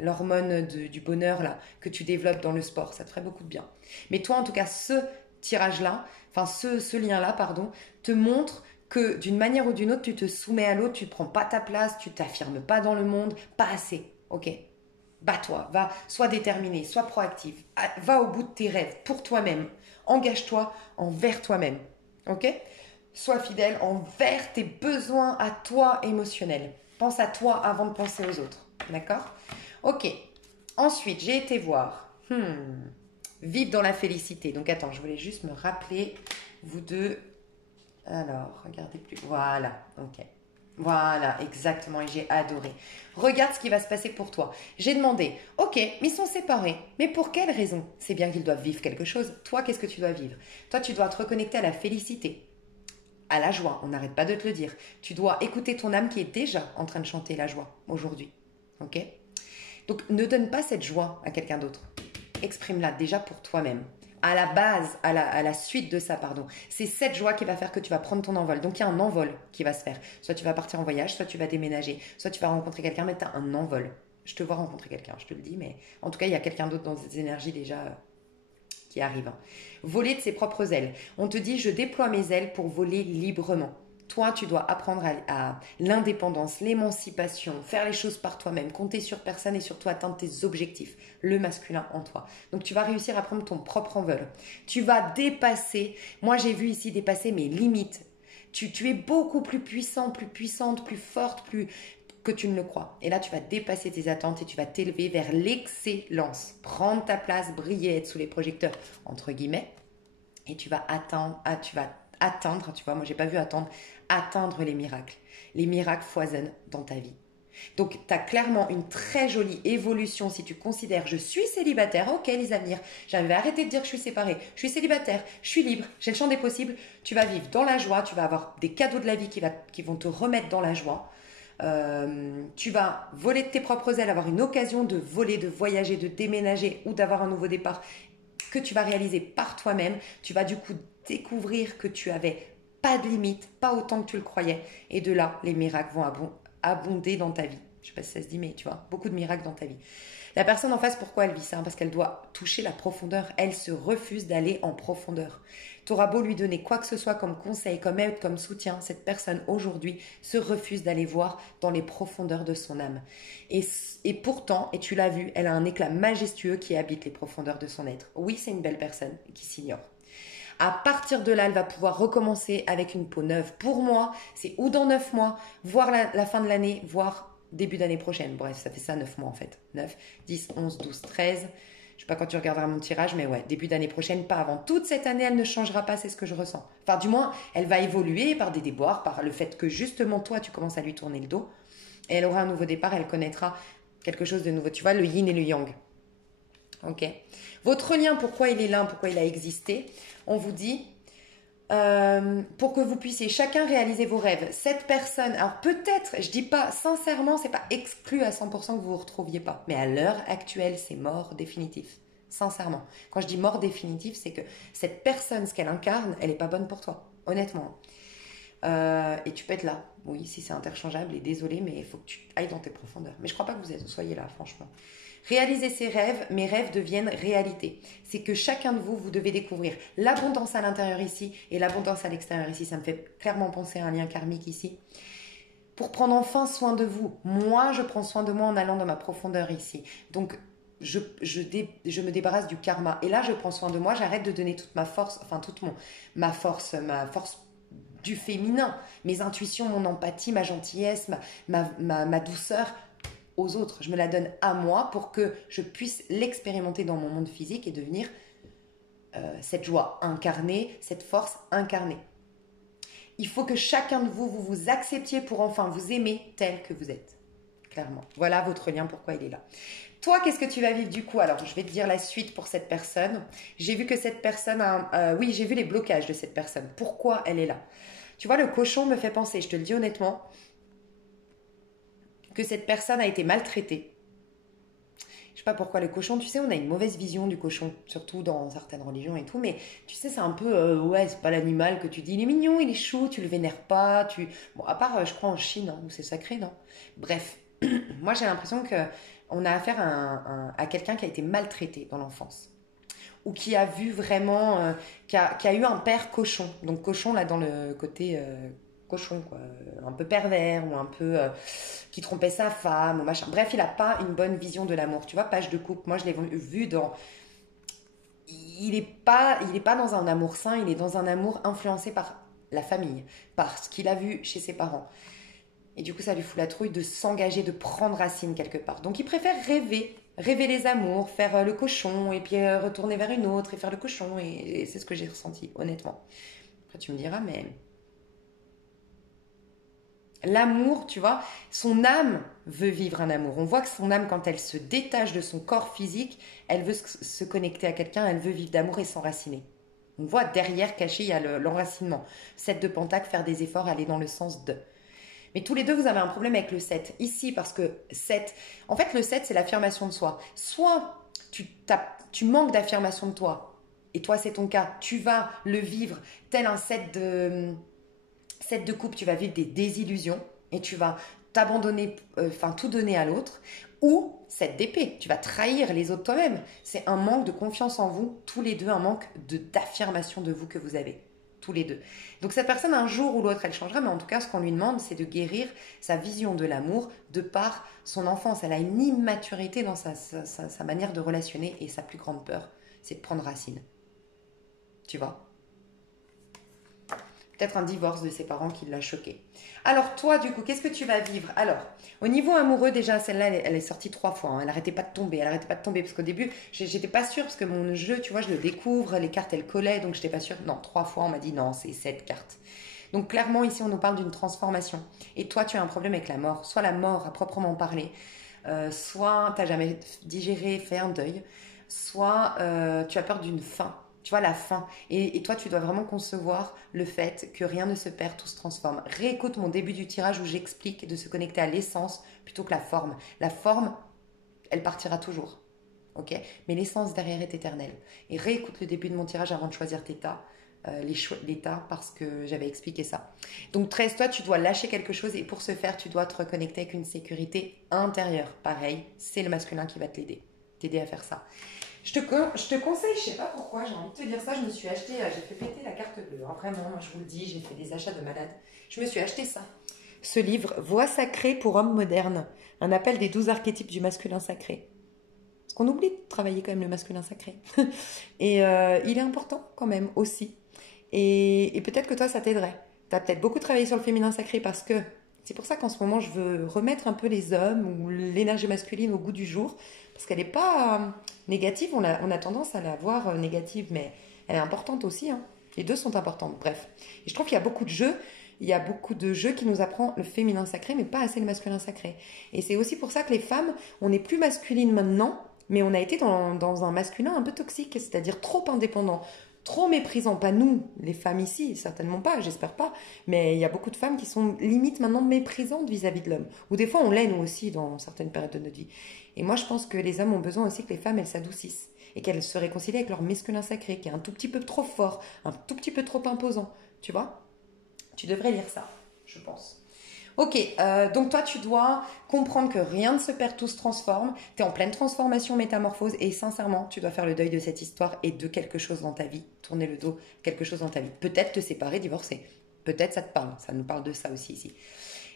l'hormone du bonheur là que tu développes dans le sport. Ça te ferait beaucoup de bien. Mais toi, en tout cas, ce tirage-là, enfin ce lien-là, pardon, te montre que d'une manière ou d'une autre, tu te soumets à l'autre, tu ne prends pas ta place, tu t'affirmes pas dans le monde, pas assez. Ok, bats-toi, va, sois déterminé, sois proactif, va au bout de tes rêves pour toi-même. Engage-toi envers toi-même. Ok? Sois fidèle envers tes besoins à toi émotionnels. Pense à toi avant de penser aux autres. D'accord? Ok. Ensuite, j'ai été voir. Vivre dans la félicité. Donc attends, je voulais juste me rappeler, vous deux. Alors, regardez plus. Voilà, ok. Voilà, exactement, et j'ai adoré. Regarde ce qui va se passer pour toi. J'ai demandé, ok, ils sont séparés, mais pour quelle raison? C'est bien qu'ils doivent vivre quelque chose. Toi, qu'est-ce que tu dois vivre? Toi, tu dois te reconnecter à la félicité, à la joie. On n'arrête pas de te le dire. Tu dois écouter ton âme qui est déjà en train de chanter la joie aujourd'hui. Ok? Donc, ne donne pas cette joie à quelqu'un d'autre. Exprime-la déjà pour toi-même. À la base, à la suite de ça, pardon. C'est cette joie qui va faire que tu vas prendre ton envol. Donc, il y a un envol qui va se faire. Soit tu vas partir en voyage, soit tu vas déménager, soit tu vas rencontrer quelqu'un, mais tu as un envol. Je te vois rencontrer quelqu'un, je te le dis, mais en tout cas, il y a quelqu'un d'autre dans ces énergies déjà qui arrive. Voler de ses propres ailes. On te dit, je déploie mes ailes pour voler librement. Toi, tu dois apprendre à l'indépendance, l'émancipation, faire les choses par toi-même, compter sur personne et surtout atteindre tes objectifs, le masculin en toi. Donc, tu vas réussir à prendre ton propre envol. Tu vas dépasser, moi j'ai vu ici dépasser mes limites. Tu es beaucoup plus puissant, plus puissante, plus forte, plus que tu ne le crois. Et là, tu vas dépasser tes attentes et tu vas t'élever vers l'excellence. Prendre ta place, briller, être sous les projecteurs, entre guillemets. Et tu vas atteindre, tu vois, moi j'ai pas vu attendre, atteindre les miracles. Les miracles foisonnent dans ta vie. Donc, tu as clairement une très jolie évolution si tu considères je suis célibataire, ok les avenirs, j'avais arrêté de dire que je suis séparée, je suis célibataire, je suis libre, j'ai le champ des possibles, tu vas vivre dans la joie, tu vas avoir des cadeaux de la vie qui vont te remettre dans la joie. Tu vas voler de tes propres ailes, avoir une occasion de voler, de voyager, de déménager ou d'avoir un nouveau départ que tu vas réaliser par toi-même. Tu vas du coup découvrir que tu avais pas de limite, pas autant que tu le croyais. Et de là, les miracles vont abonder dans ta vie. Je sais pas si ça se dit, mais tu vois, beaucoup de miracles dans ta vie. La personne en face, pourquoi elle vit ça? Parce qu'elle doit toucher la profondeur. Elle se refuse d'aller en profondeur. Tu auras beau lui donner quoi que ce soit comme conseil, comme aide, comme soutien, cette personne aujourd'hui se refuse d'aller voir dans les profondeurs de son âme. Et pourtant, et tu l'as vu, elle a un éclat majestueux qui habite les profondeurs de son être. Oui, c'est une belle personne qui s'ignore. À partir de là, elle va pouvoir recommencer avec une peau neuve. Pour moi, c'est ou dans 9 mois, voire la fin de l'année, voire début d'année prochaine. Bref, ça fait ça 9 mois en fait. 9, 10, 11, 12, 13. Je sais pas quand tu regarderas mon tirage, mais ouais, début d'année prochaine, pas avant. Toute cette année, elle ne changera pas, c'est ce que je ressens. Enfin, du moins, elle va évoluer par des déboires, par le fait que justement, toi, tu commences à lui tourner le dos. Et elle aura un nouveau départ, elle connaîtra quelque chose de nouveau. Tu vois, le yin et le yang. Ok. Votre lien, pourquoi il est là, pourquoi il a existé? On vous dit, pour que vous puissiez chacun réaliser vos rêves. Cette personne, alors peut-être, je dis pas, sincèrement, c'est pas exclu à 100% que vous vous retrouviez pas. Mais à l'heure actuelle, c'est mort définitif. Sincèrement. Quand je dis mort définitif, c'est que cette personne, ce qu'elle incarne, elle est pas bonne pour toi. Honnêtement. Et tu peux être là. Oui, si c'est interchangeable, et désolé, mais il faut que tu ailles dans tes profondeurs. Mais je crois pas que vous soyez là, franchement. Réaliser ses rêves, mes rêves deviennent réalité. C'est que chacun de vous, vous devez découvrir l'abondance à l'intérieur ici et l'abondance à l'extérieur ici. Ça me fait clairement penser à un lien karmique ici. Pour prendre enfin soin de vous. Moi, je prends soin de moi en allant dans ma profondeur ici. Donc, je me débarrasse du karma. Et là, je prends soin de moi. J'arrête de donner toute ma force, enfin ma force du féminin, mes intuitions, mon empathie, ma gentillesse, ma douceur aux autres. Je me la donne à moi pour que je puisse l'expérimenter dans mon monde physique et devenir cette joie incarnée, cette force incarnée. Il faut que chacun de vous, vous vous acceptiez pour enfin vous aimer tel que vous êtes. Clairement. Voilà votre lien, pourquoi il est là. Toi, qu'est-ce que tu vas vivre du coup? Alors, je vais te dire la suite pour cette personne. J'ai vu que cette personne a... oui, j'ai vu les blocages de cette personne. Pourquoi elle est là? Tu vois, le cochon me fait penser, je te le dis honnêtement, que cette personne a été maltraitée. Je sais pas pourquoi le cochon, tu sais, on a une mauvaise vision du cochon, surtout dans certaines religions et tout, mais tu sais, c'est un peu, ouais, c'est pas l'animal que tu dis, il est mignon, il est chou, tu le vénères pas, Bon, à part, je crois en Chine, hein, où c'est sacré, non? Bref, moi j'ai l'impression que on a affaire à quelqu'un qui a été maltraité dans l'enfance. Ou qui a vu vraiment, qui a eu un père cochon. Donc cochon, là, dans le côté cochon, quoi. Un peu pervers, ou un peu qui trompait sa femme, ou machin. Bref, il n'a pas une bonne vision de l'amour. Tu vois, page de couple, moi je l'ai vu dans... Il n'est pas dans un amour sain, il est dans un amour influencé par la famille, par ce qu'il a vu chez ses parents. Et du coup, ça lui fout la trouille de s'engager, de prendre racine quelque part. Donc, il préfère rêver les amours, faire le cochon, et puis retourner vers une autre et faire le cochon. Et c'est ce que j'ai ressenti, honnêtement. Après, tu me diras, mais... L'amour, tu vois, son âme veut vivre un amour. On voit que son âme, quand elle se détache de son corps physique, elle veut se connecter à quelqu'un, elle veut vivre d'amour et s'enraciner. On voit derrière, caché, il y a l'enracinement. 7 de Pentacle, faire des efforts, aller dans le sens de... Mais tous les deux, vous avez un problème avec le 7. Ici, parce que 7, en fait, le 7, c'est l'affirmation de soi. Soit tu manques d'affirmation de toi, et toi, c'est ton cas, tu vas le vivre tel un 7 de coupe, tu vas vivre des désillusions, et tu vas t'abandonner, enfin tout donner à l'autre, ou 7 d'épée, tu vas trahir les autres toi-même. C'est un manque de confiance en vous, tous les deux, un manque d'affirmation de vous que vous avez. Tous les deux. Donc cette personne, un jour ou l'autre, elle changera, mais en tout cas, ce qu'on lui demande, c'est de guérir sa vision de l'amour de par son enfance. Elle a une immaturité dans sa manière de relationner, et sa plus grande peur, c'est de prendre racine. Tu vois? Peut-être un divorce de ses parents qui l'a choqué. Alors toi, du coup, qu'est-ce que tu vas vivre? Alors, au niveau amoureux, déjà, celle-là, elle est sortie 3 fois. Hein. Elle n'arrêtait pas de tomber, parce qu'au début, j'étais pas sûre, parce que mon jeu, tu vois, je le découvre, les cartes, elles collaient, donc j'étais pas sûre. Non, 3 fois, on m'a dit non, c'est 7 cartes. Donc clairement, ici, on nous parle d'une transformation. Et toi, tu as un problème avec la mort. Soit la mort à proprement parler, soit tu n'as jamais digéré, fait un deuil, soit tu as peur d'une fin. Tu vois, la fin. Et toi, tu dois vraiment concevoir le fait que rien ne se perd, tout se transforme. Réécoute mon début du tirage où j'explique de se connecter à l'essence plutôt que la forme. La forme, elle partira toujours. Ok? Mais l'essence derrière est éternelle. Et réécoute le début de mon tirage avant de choisir l'état parce que j'avais expliqué ça. Donc 13, toi, tu dois lâcher quelque chose et pour ce faire, tu dois te reconnecter avec une sécurité intérieure. Pareil, c'est le masculin qui va t'aider à faire ça. Je te conseille, je sais pas pourquoi, j'ai envie de te dire ça, je me suis acheté, j'ai fait péter la carte bleue, hein, vraiment, moi, je vous le dis, j'ai fait des achats de malade. Je me suis acheté ça. Ce livre, Voix sacrée pour hommes modernes, un appel des 12 archétypes du masculin sacré. Parce qu'on oublie de travailler quand même le masculin sacré. Et il est important quand même aussi. Et peut-être que toi, ça t'aiderait. Tu as peut-être beaucoup travaillé sur le féminin sacré parce que c'est pour ça qu'en ce moment, je veux remettre un peu les hommes ou l'énergie masculine au goût du jour. Parce qu'elle n'est pas négative, on a tendance à la voir négative, mais elle est importante aussi. Hein. Les deux sont importantes, bref. Et je trouve qu'il y a beaucoup de jeux. Il y a beaucoup de jeux qui nous apprennent le féminin sacré, mais pas assez le masculin sacré. Et c'est aussi pour ça que les femmes, on n'est plus masculine maintenant, mais on a été dans un masculin un peu toxique, c'est-à-dire trop indépendant, trop méprisant. Pas nous, les femmes ici, certainement pas, j'espère pas, mais il y a beaucoup de femmes qui sont limite maintenant méprisantes vis-à-vis de l'homme. Ou des fois, on l'est nous aussi dans certaines périodes de notre vie. Et moi, je pense que les hommes ont besoin aussi que les femmes, elles s'adoucissent et qu'elles se réconcilient avec leur masculin sacré, qui est un tout petit peu trop fort, un tout petit peu trop imposant. Tu vois? Tu devrais lire ça, je pense. Ok, donc toi tu dois comprendre que rien ne se perd, tout se transforme. Tu es en pleine transformation, métamorphose et sincèrement, tu dois faire le deuil de cette histoire et de quelque chose dans ta vie. Tourner le dos, quelque chose dans ta vie. Peut-être te séparer, divorcer. Peut-être ça te parle, ça nous parle de ça aussi ici.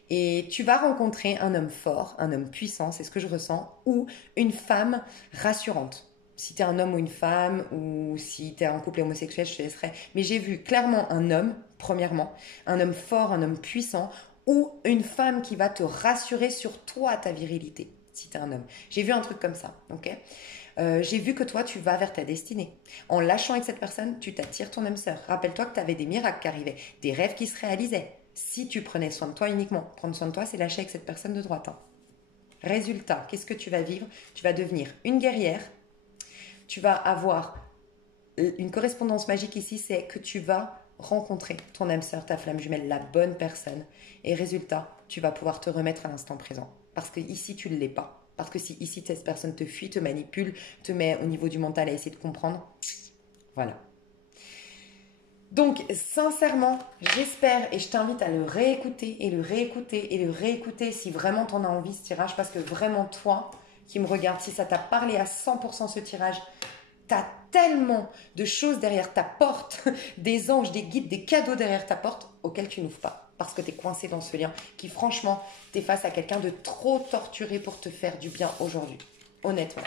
Et tu vas rencontrer un homme fort, un homme puissant, c'est ce que je ressens, ou une femme rassurante. Si tu es un homme ou une femme, ou si tu es un couple homosexuel, je te laisserai. Mais j'ai vu clairement un homme, premièrement, un homme fort, un homme puissant, ou une femme qui va te rassurer sur toi, ta virilité, si tu es un homme. J'ai vu un truc comme ça, ok? J'ai vu que toi, tu vas vers ta destinée. En lâchant avec cette personne, tu t'attires ton âme sœur. Rappelle-toi que tu avais des miracles qui arrivaient, des rêves qui se réalisaient. Si tu prenais soin de toi uniquement, prendre soin de toi, c'est lâcher avec cette personne de droite. Hein. Résultat, qu'est-ce que tu vas vivre? Tu vas devenir une guerrière. Tu vas avoir une correspondance magique ici, c'est que tu vas rencontrer ton âme sœur, ta flamme jumelle, la bonne personne. Et résultat, tu vas pouvoir te remettre à l'instant présent. Parce que ici, tu ne l'es pas. Parce que si ici, cette personne te fuit, te manipule, te met au niveau du mental à essayer de comprendre, voilà. Donc, sincèrement, j'espère et je t'invite à le réécouter et le réécouter et le réécouter si vraiment tu en as envie ce tirage. Parce que vraiment, toi qui me regardes, si ça t'a parlé à 100% ce tirage, tu as tellement de choses derrière ta porte, des anges, des guides, des cadeaux derrière ta porte auxquels tu n'ouvres pas. Parce que tu es coincé dans ce lien qui, franchement, tu es face à quelqu'un de trop torturé pour te faire du bien aujourd'hui. Honnêtement.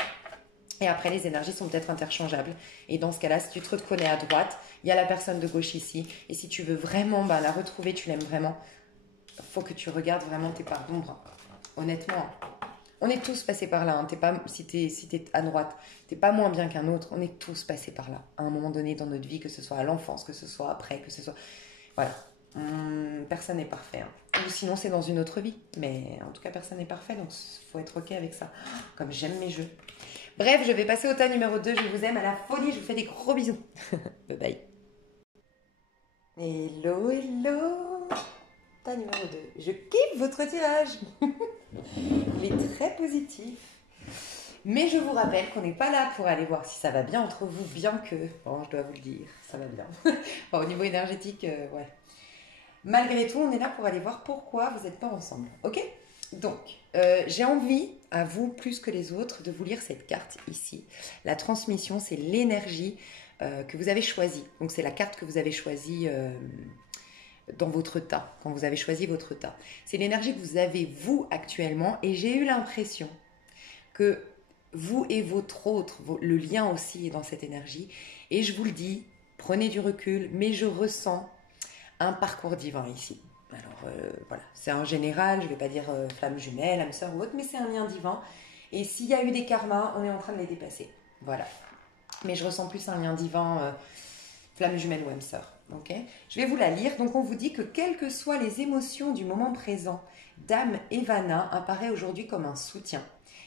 Et après, les énergies sont peut-être interchangeables. Et dans ce cas-là, si tu te reconnais à droite, il y a la personne de gauche ici. Et si tu veux vraiment la retrouver, tu l'aimes vraiment, il faut que tu regardes vraiment tes parts d'ombre. Honnêtement. On est tous passés par là. Hein. Si t'es à droite, t'es pas moins bien qu'un autre. On est tous passés par là. À un moment donné dans notre vie, que ce soit à l'enfance, que ce soit après, que ce soit... Voilà. Personne n'est parfait. Hein. Ou sinon, c'est dans une autre vie. Mais en tout cas, personne n'est parfait. Donc, il faut être OK avec ça. Comme j'aime mes jeux. Bref, je vais passer au tas numéro 2. Je vous aime à la folie. Je vous fais des gros bisous. Bye bye. Hello, hello. tas numéro 2. Je kiffe votre tirage. Il est très positif. Mais je vous rappelle qu'on n'est pas là pour aller voir si ça va bien entre vous, bien que, bon, je dois vous le dire, ça va bien. Bon, au niveau énergétique, ouais. Malgré tout, on est là pour aller voir pourquoi vous n'êtes pas ensemble. Ok? Donc, j'ai envie, à vous plus que les autres, de vous lire cette carte ici. La transmission, c'est l'énergie que vous avez choisie. Donc, c'est la carte que vous avez choisie dans votre tas, quand vous avez choisi votre tas. C'est l'énergie que vous avez, vous, actuellement. Et j'ai eu l'impression que vous et votre autre, le lien aussi est dans cette énergie. Et je vous le dis, prenez du recul, mais je ressens un parcours divin ici. Alors voilà, c'est en général, je ne vais pas dire flamme jumelle, âme sœur ou autre, mais c'est un lien divin. Et s'il y a eu des karmas, on est en train de les dépasser. Voilà. Mais je ressens plus un lien divin, flamme jumelle ou âme sœur. Okay, je vais vous la lire. Donc on vous dit que quelles que soient les émotions du moment présent, Dame Evana apparaît aujourd'hui comme un soutien.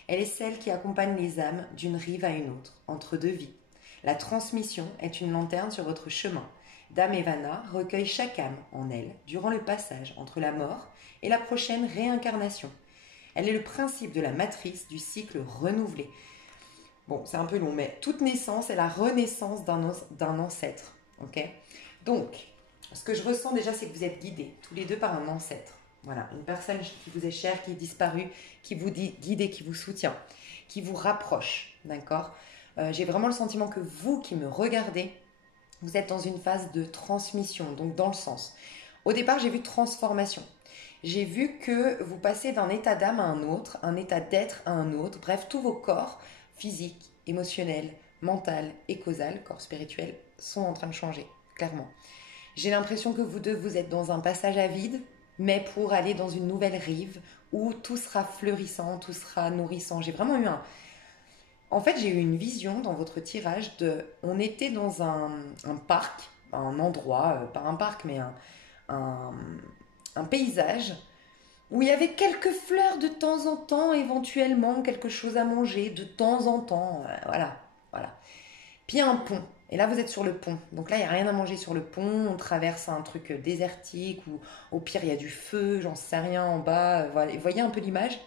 Elle est celle qui accompagne les âmes d'une rive à une autre, entre deux vies. La transmission est une lanterne sur votre chemin. Dame Evana recueille chaque âme en elle durant le passage entre la mort et la prochaine réincarnation. Elle est le principe de la matrice du cycle renouvelé. Bon, c'est un peu long, mais toute naissance est la renaissance d'un ancêtre. Ok ? Donc, ce que je ressens déjà, c'est que vous êtes guidés, tous les deux par un ancêtre. Voilà, une personne qui vous est chère, qui est disparue, qui vous guide et qui vous soutient, qui vous rapproche, d'accord ? J'ai vraiment le sentiment que vous qui me regardez, vous êtes dans une phase de transmission, donc dans le sens. Au départ, j'ai vu transformation. J'ai vu que vous passez d'un état d'âme à un autre, un état d'être à un autre. Bref, tous vos corps, physiques, émotionnels, mental et causal, corps spirituel, sont en train de changer, clairement. J'ai l'impression que vous deux, vous êtes dans un passage à vide, mais pour aller dans une nouvelle rive où tout sera fleurissant, tout sera nourrissant. J'ai vraiment eu En fait, j'ai eu une vision dans votre tirage de... On était dans un parc, un endroit, pas un parc, mais un paysage où il y avait quelques fleurs de temps en temps, éventuellement quelque chose à manger de temps en temps. Voilà, voilà. Puis il y a un pont. Et là, vous êtes sur le pont. Donc là, il n'y a rien à manger sur le pont. On traverse un truc désertique ou au pire, il y a du feu, j'en sais rien en bas. Voilà. Vous voyez un peu l'image?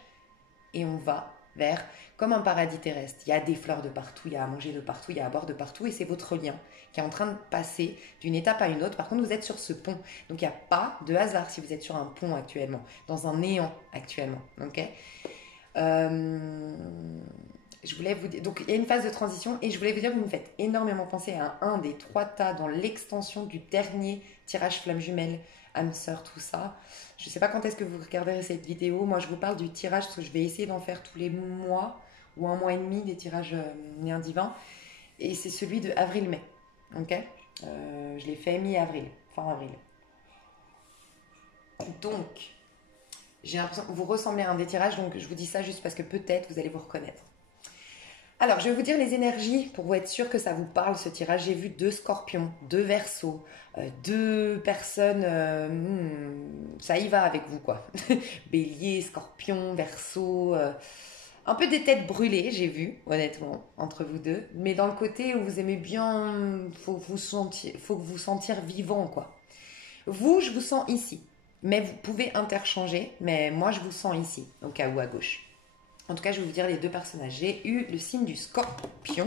Et on va vers comme un paradis terrestre. Il y a des fleurs de partout, il y a à manger de partout, il y a à boire de partout. Et c'est votre lien qui est en train de passer d'une étape à une autre. Par contre, vous êtes sur ce pont. Donc, il n'y a pas de hasard si vous êtes sur un pont actuellement, dans un néant actuellement. Ok. Je voulais vous dire, donc il y a une phase de transition et je voulais vous dire que vous me faites énormément penser à un des trois tas dans l'extension du dernier tirage flamme jumelle, âme sœur, tout ça. Je ne sais pas quand est-ce que vous regarderez cette vidéo. Moi, je vous parle du tirage parce que je vais essayer d'en faire tous les mois ou un mois et demi des tirages liens divins. Et c'est celui de avril-mai. Ok, je l'ai fait mi-avril, fin avril. Donc, j'ai l'impression que vous ressemblez à un des tirages, donc je vous dis ça juste parce que peut-être vous allez vous reconnaître. Alors, je vais vous dire les énergies pour vous être sûr que ça vous parle ce tirage. J'ai vu 2 scorpions, 2 verseaux, 2 personnes, ça y va avec vous quoi. Bélier, scorpion, verseau, un peu des têtes brûlées, j'ai vu, honnêtement, entre vous deux. Mais dans le côté où vous aimez bien, faut vous sentir vivant quoi. Vous, je vous sens ici, mais vous pouvez interchanger, mais moi je vous sens ici, au cas où à gauche. En tout cas, je vais vous dire les 2 personnages. J'ai eu le signe du scorpion.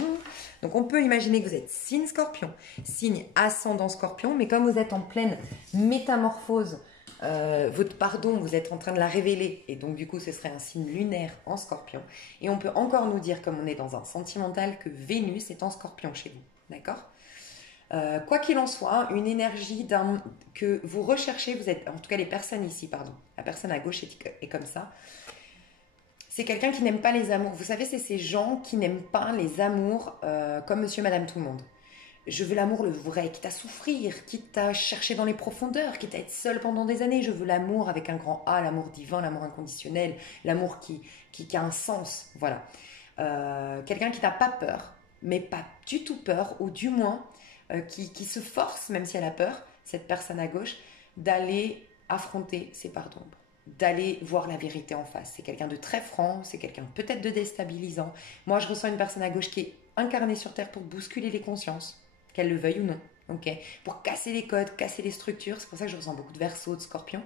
Donc, on peut imaginer que vous êtes signe scorpion, signe ascendant scorpion. Mais comme vous êtes en pleine métamorphose, votre pardon, vous êtes en train de la révéler. Et donc, du coup, ce serait un signe lunaire en scorpion. Et on peut encore nous dire, comme on est dans un sentimental, que Vénus est en scorpion chez vous. D'accord ? Quoi qu'il en soit, une énergie que vous recherchez, vous êtes, en tout cas les personnes ici, pardon. La personne à gauche est comme ça. C'est quelqu'un qui n'aime pas les amours. Vous savez, c'est ces gens qui n'aiment pas les amours comme monsieur, madame, tout le monde. Je veux l'amour le vrai, quitte à souffrir, quitte à chercher dans les profondeurs, quitte à être seul pendant des années. Je veux l'amour avec un grand A, l'amour divin, l'amour inconditionnel, l'amour qui a un sens. Voilà. Quelqu'un qui n'a pas peur, mais pas du tout peur, ou du moins qui se force, même si elle a peur, cette personne à gauche, d'aller affronter ses parts d'ombre, d'aller voir la vérité en face. C'est quelqu'un de très franc, c'est quelqu'un peut-être de déstabilisant. Moi, je ressens une personne à gauche qui est incarnée sur Terre pour bousculer les consciences, qu'elle le veuille ou non, ok, pour casser les codes, casser les structures. C'est pour ça que je ressens beaucoup de Verseau, de Scorpion.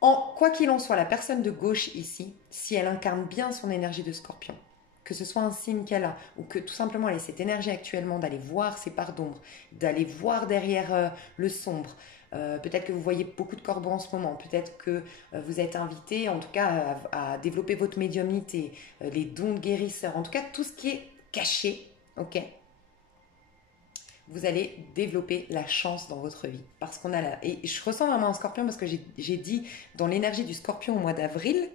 Quoi qu'il en soit, la personne de gauche ici, si elle incarne bien son énergie de scorpion, que ce soit un signe qu'elle a, ou que tout simplement elle ait cette énergie actuellement d'aller voir ses parts d'ombre, d'aller voir derrière le sombre. Peut-être que vous voyez beaucoup de corbeaux en ce moment, peut-être que vous êtes invité en tout cas à développer votre médiumnité, les dons de guérisseur, en tout cas tout ce qui est caché, ok, vous allez développer la chance dans votre vie. Parce qu'on a là. Et je ressens vraiment un scorpion parce que j'ai dit dans l'énergie du scorpion au mois d'avril,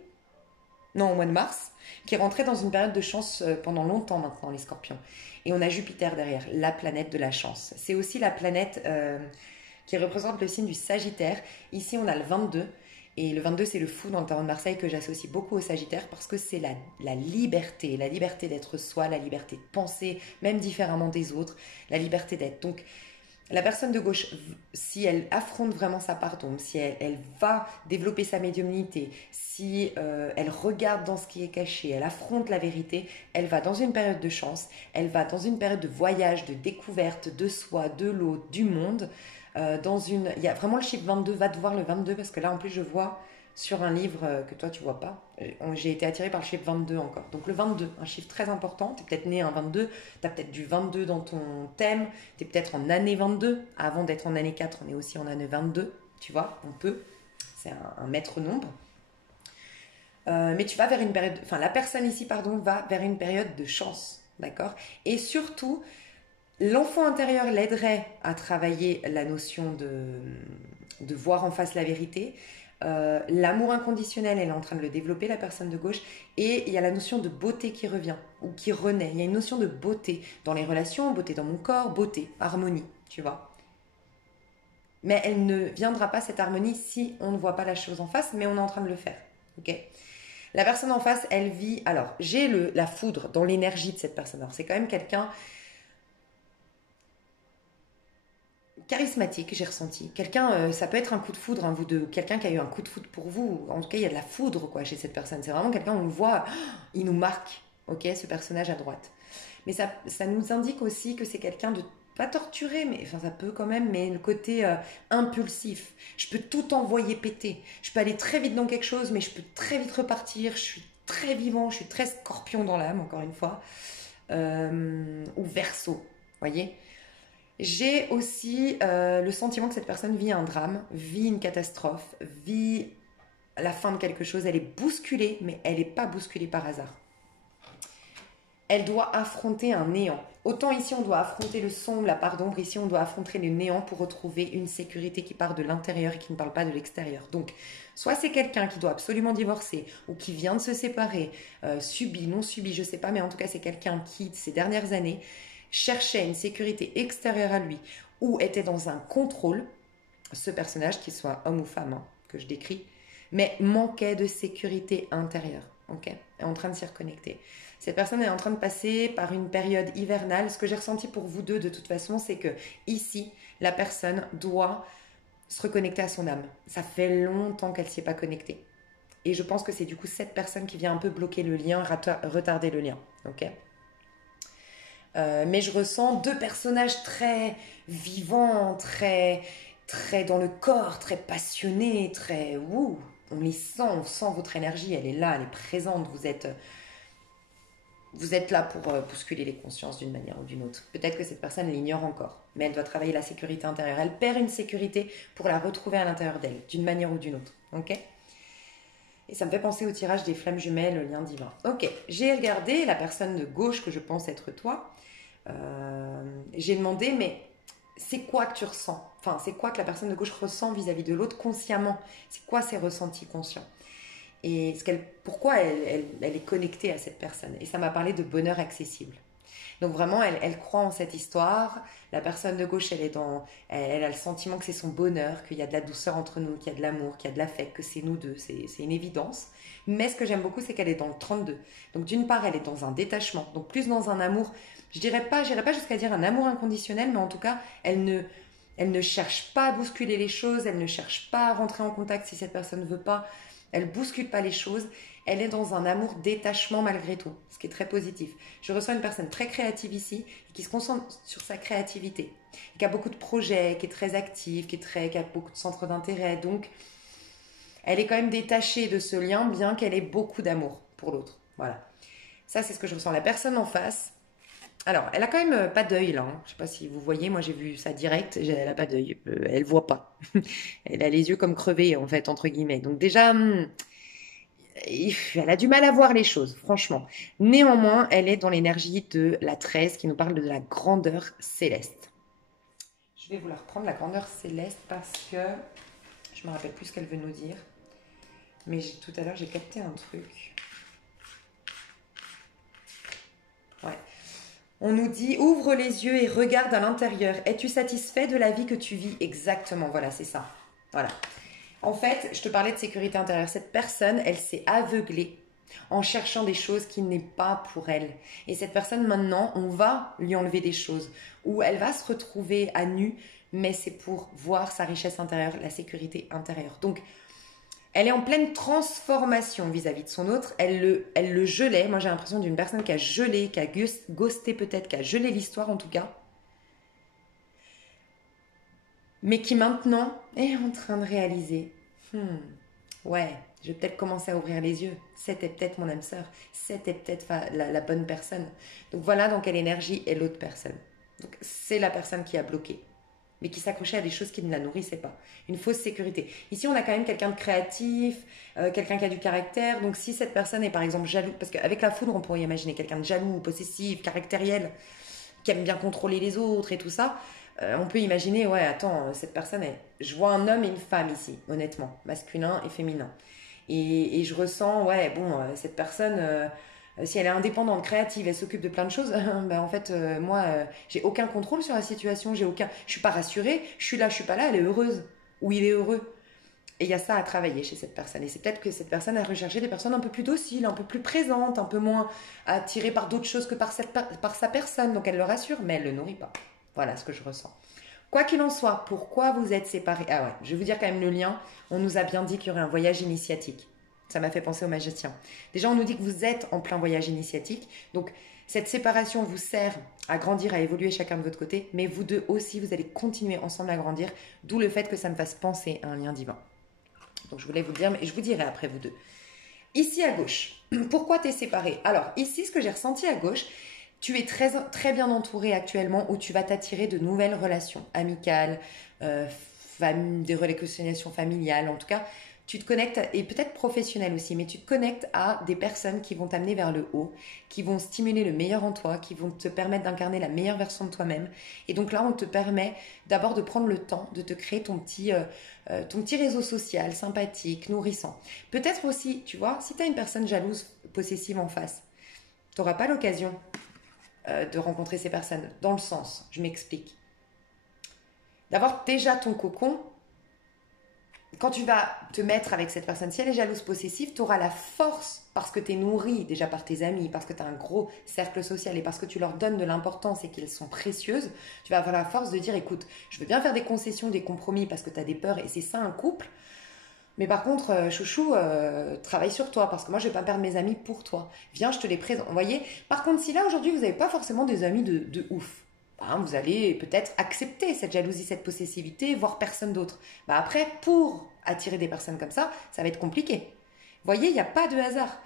non, au mois de mars, qui est rentré dans une période de chance pendant longtemps maintenant, les scorpions. Et on a Jupiter derrière, la planète de la chance. C'est aussi la planète qui représente le signe du Sagittaire. Ici, on a le 22. Et le 22, c'est le fou dans le tarot de Marseille que j'associe beaucoup au Sagittaire parce que c'est la liberté d'être soi, la liberté de penser, même différemment des autres, la liberté d'être. Donc, la personne de gauche, si elle affronte vraiment sa part d'ombre, si elle va développer sa médiumnité, si elle regarde dans ce qui est caché, elle affronte la vérité, elle va dans une période de chance, elle va dans une période de voyage, de découverte de soi, de l'autre, du monde. Il y a vraiment le chiffre 22, va te voir le 22 parce que là en plus je vois sur un livre que toi tu vois pas, j'ai été attirée par le chiffre 22 encore. Donc le 22, un chiffre très important, tu es peut-être né un 22, tu as peut-être du 22 dans ton thème, tu es peut-être en année 22, avant d'être en année 4, on est aussi en année 22, tu vois, on peut, c'est un maître nombre. Mais tu vas vers une période, enfin la personne ici, pardon, va vers une période de chance, d'accord. Et surtout, l'enfant intérieur l'aiderait à travailler la notion de voir en face la vérité. L'amour inconditionnel, elle est en train de le développer, la personne de gauche. Et il y a la notion de beauté qui revient ou qui renaît. Il y a une notion de beauté dans les relations, beauté dans mon corps, beauté, harmonie, tu vois. Mais elle ne viendra pas, cette harmonie, si on ne voit pas la chose en face, mais on est en train de le faire. Ok. La personne en face, elle vit... Alors, j'ai la foudre dans l'énergie de cette personne. Alors, c'est quand même quelqu'un charismatique, j'ai ressenti. Quelqu'un, ça peut être un coup de foudre, hein, vous deux, quelqu'un qui a eu un coup de foudre pour vous. En tout cas, il y a de la foudre quoi chez cette personne. C'est vraiment quelqu'un, on le voit, il nous marque, ok, ce personnage à droite. Mais ça nous indique aussi que c'est quelqu'un de pas torturé, mais enfin ça peut quand même, mais le côté impulsif. Je peux tout envoyer péter. Je peux aller très vite dans quelque chose, mais je peux très vite repartir. Je suis très vivant, je suis très scorpion dans l'âme, encore une fois. Ou verso, voyez. J'ai aussi le sentiment que cette personne vit un drame, vit une catastrophe, vit la fin de quelque chose. Elle est bousculée, mais elle n'est pas bousculée par hasard. Elle doit affronter un néant. Autant ici on doit affronter le sombre, la part d'ombre, ici on doit affronter le néant pour retrouver une sécurité qui part de l'intérieur et qui ne parle pas de l'extérieur. Donc, soit c'est quelqu'un qui doit absolument divorcer ou qui vient de se séparer, subi, non subi, je ne sais pas, mais en tout cas c'est quelqu'un qui, ces dernières années, cherchait une sécurité extérieure à lui ou était dans un contrôle, ce personnage, qu'il soit homme ou femme, hein, que je décris, mais manquait de sécurité intérieure, ok, est en train de s'y reconnecter. Cette personne est en train de passer par une période hivernale. Ce que j'ai ressenti pour vous deux, de toute façon, c'est que ici, la personne doit se reconnecter à son âme. Ça fait longtemps qu'elle ne s'y est pas connectée. Et je pense que c'est du coup cette personne qui vient un peu bloquer le lien, retarder le lien, ok. Mais je ressens deux personnages très vivants, très dans le corps, très passionnés, très... Ouh, on les sent, on sent votre énergie, elle est là, elle est présente, vous êtes là pour bousculer les consciences d'une manière ou d'une autre. Peut-être que cette personne l'ignore encore, mais elle doit travailler la sécurité intérieure. Elle perd une sécurité pour la retrouver à l'intérieur d'elle, d'une manière ou d'une autre, ok. Et ça me fait penser au tirage des flammes jumelles, le lien divin. Ok, j'ai regardé la personne de gauche que je pense être toi. J'ai demandé, mais c'est quoi que tu ressens? Enfin, c'est quoi que la personne de gauche ressent vis-à-vis de l'autre consciemment? C'est quoi ses ressentis conscients? Et pourquoi elle est connectée à cette personne? Et ça m'a parlé de bonheur accessible. Donc vraiment, elle croit en cette histoire. La personne de gauche, elle a le sentiment que c'est son bonheur, qu'il y a de la douceur entre nous, qu'il y a de l'amour, qu'il y a de l'affect, que c'est nous deux. C'est une évidence. Mais ce que j'aime beaucoup, c'est qu'elle est dans le 32. Donc d'une part, elle est dans un détachement. Donc plus dans un amour, j'irai pas jusqu'à dire un amour inconditionnel, mais en tout cas, elle ne cherche pas à bousculer les choses, elle ne cherche pas à rentrer en contact si cette personne ne veut pas. Elle bouscule pas les choses. Elle est dans un amour détachement malgré tout, ce qui est très positif. Je ressens une personne très créative ici, qui se concentre sur sa créativité, qui a beaucoup de projets, qui est très active, qui a beaucoup de centres d'intérêt. Donc, Elle est quand même détachée de ce lien, bien qu'elle ait beaucoup d'amour pour l'autre. Voilà. Ça, c'est ce que je ressens. La personne en face, alors, elle a quand même pas d'œil là, hein. Je sais pas si vous voyez, moi j'ai vu ça direct, elle a pas d'œil, elle voit pas. Elle a les yeux comme crevés en fait, entre guillemets. Donc déjà, elle a du mal à voir les choses, franchement. Néanmoins, elle est dans l'énergie de la 13 qui nous parle de la grandeur céleste. Je vais vous la reprendre, la grandeur céleste, parce que je me rappelle plus ce qu'elle veut nous dire. Mais tout à l'heure, j'ai capté un truc. Ouais. On nous dit, ouvre les yeux et regarde à l'intérieur. Es-tu satisfait de la vie que tu vis? Exactement, voilà, c'est ça. Voilà. En fait, je te parlais de sécurité intérieure. Cette personne, elle s'est aveuglée en cherchant des choses qui n'est pas pour elle. Et cette personne, maintenant, on va lui enlever des choses. Ou elle va se retrouver à nu, mais c'est pour voir sa richesse intérieure, la sécurité intérieure. Donc, elle est en pleine transformation vis-à-vis de son autre. Elle le gelait. Moi, j'ai l'impression d'une personne qui a gelé, qui a ghosté peut-être, qui a gelé l'histoire en tout cas. Mais qui maintenant est en train de réaliser. Ouais, je vais peut-être commencer à ouvrir les yeux. C'était peut-être mon âme sœur. C'était peut-être la bonne personne. Donc voilà dans quelle énergie est l'autre personne. Donc c'est la personne qui a bloqué, mais qui s'accrochait à des choses qui ne la nourrissaient pas. Une fausse sécurité. Ici, on a quand même quelqu'un de créatif, quelqu'un qui a du caractère. Donc, si cette personne est par exemple jaloux, parce qu'avec la foudre, on pourrait imaginer quelqu'un de jaloux, possessif, caractériel, qui aime bien contrôler les autres et tout ça. On peut imaginer, ouais, attends, cette personne, je vois un homme et une femme ici, honnêtement, masculin et féminin. Et je ressens, ouais, bon, cette personne, si elle est indépendante, créative, elle s'occupe de plein de choses, ben en fait, moi, j'ai aucun contrôle sur la situation, je suis pas rassurée, je suis là, je suis pas là, elle est heureuse, ou il est heureux. Et il y a ça à travailler chez cette personne. Et c'est peut-être que cette personne a recherché des personnes un peu plus dociles, un peu plus présentes, un peu moins attirées par d'autres choses que par sa personne. Donc elle le rassure, mais elle ne le nourrit pas. Voilà ce que je ressens. Quoi qu'il en soit, pourquoi vous êtes séparés? Ah ouais, je vais vous dire quand même le lien. On nous a bien dit qu'il y aurait un voyage initiatique. Ça m'a fait penser au magicien. Déjà, on nous dit que vous êtes en plein voyage initiatique. Donc, cette séparation vous sert à grandir, à évoluer chacun de votre côté. Mais vous deux aussi, vous allez continuer ensemble à grandir. D'où le fait que ça me fasse penser à un lien divin. Donc, je voulais vous le dire, mais je vous dirai après vous deux. Ici à gauche, pourquoi tu es séparé? Alors, ici, ce que j'ai ressenti à gauche, tu es très, très bien entouré actuellement où tu vas t'attirer de nouvelles relations amicales, des relations familiales. En tout cas, tu te connectes, et peut-être professionnelles aussi, mais tu te connectes à des personnes qui vont t'amener vers le haut, qui vont stimuler le meilleur en toi, qui vont te permettre d'incarner la meilleure version de toi-même. Et donc là, on te permet d'abord de prendre le temps de te créer ton petit réseau social sympathique, nourrissant. Peut-être aussi, tu vois, si tu as une personne jalouse, possessive en face, tu n'auras pas l'occasion de rencontrer ces personnes. Dans le sens, je m'explique. D'avoir déjà ton cocon, quand tu vas te mettre avec cette personne, si elle est jalouse, possessive, tu auras la force, parce que tu es nourri déjà par tes amis, parce que tu as un gros cercle social et parce que tu leur donnes de l'importance et qu'elles sont précieuses, tu vas avoir la force de dire, écoute, je veux bien faire des concessions, des compromis parce que tu as des peurs et c'est ça un couple. Mais par contre, chouchou, travaille sur toi parce que moi, je vais pas perdre mes amis pour toi. Viens, je te les présente. Vous voyez? Par contre, si là, aujourd'hui, vous n'avez pas forcément des amis de ouf, bah, vous allez peut-être accepter cette jalousie, cette possessivité, voir personne d'autre. Bah, après, pour attirer des personnes comme ça va être compliqué. Vous voyez, il n'y a pas de hasard.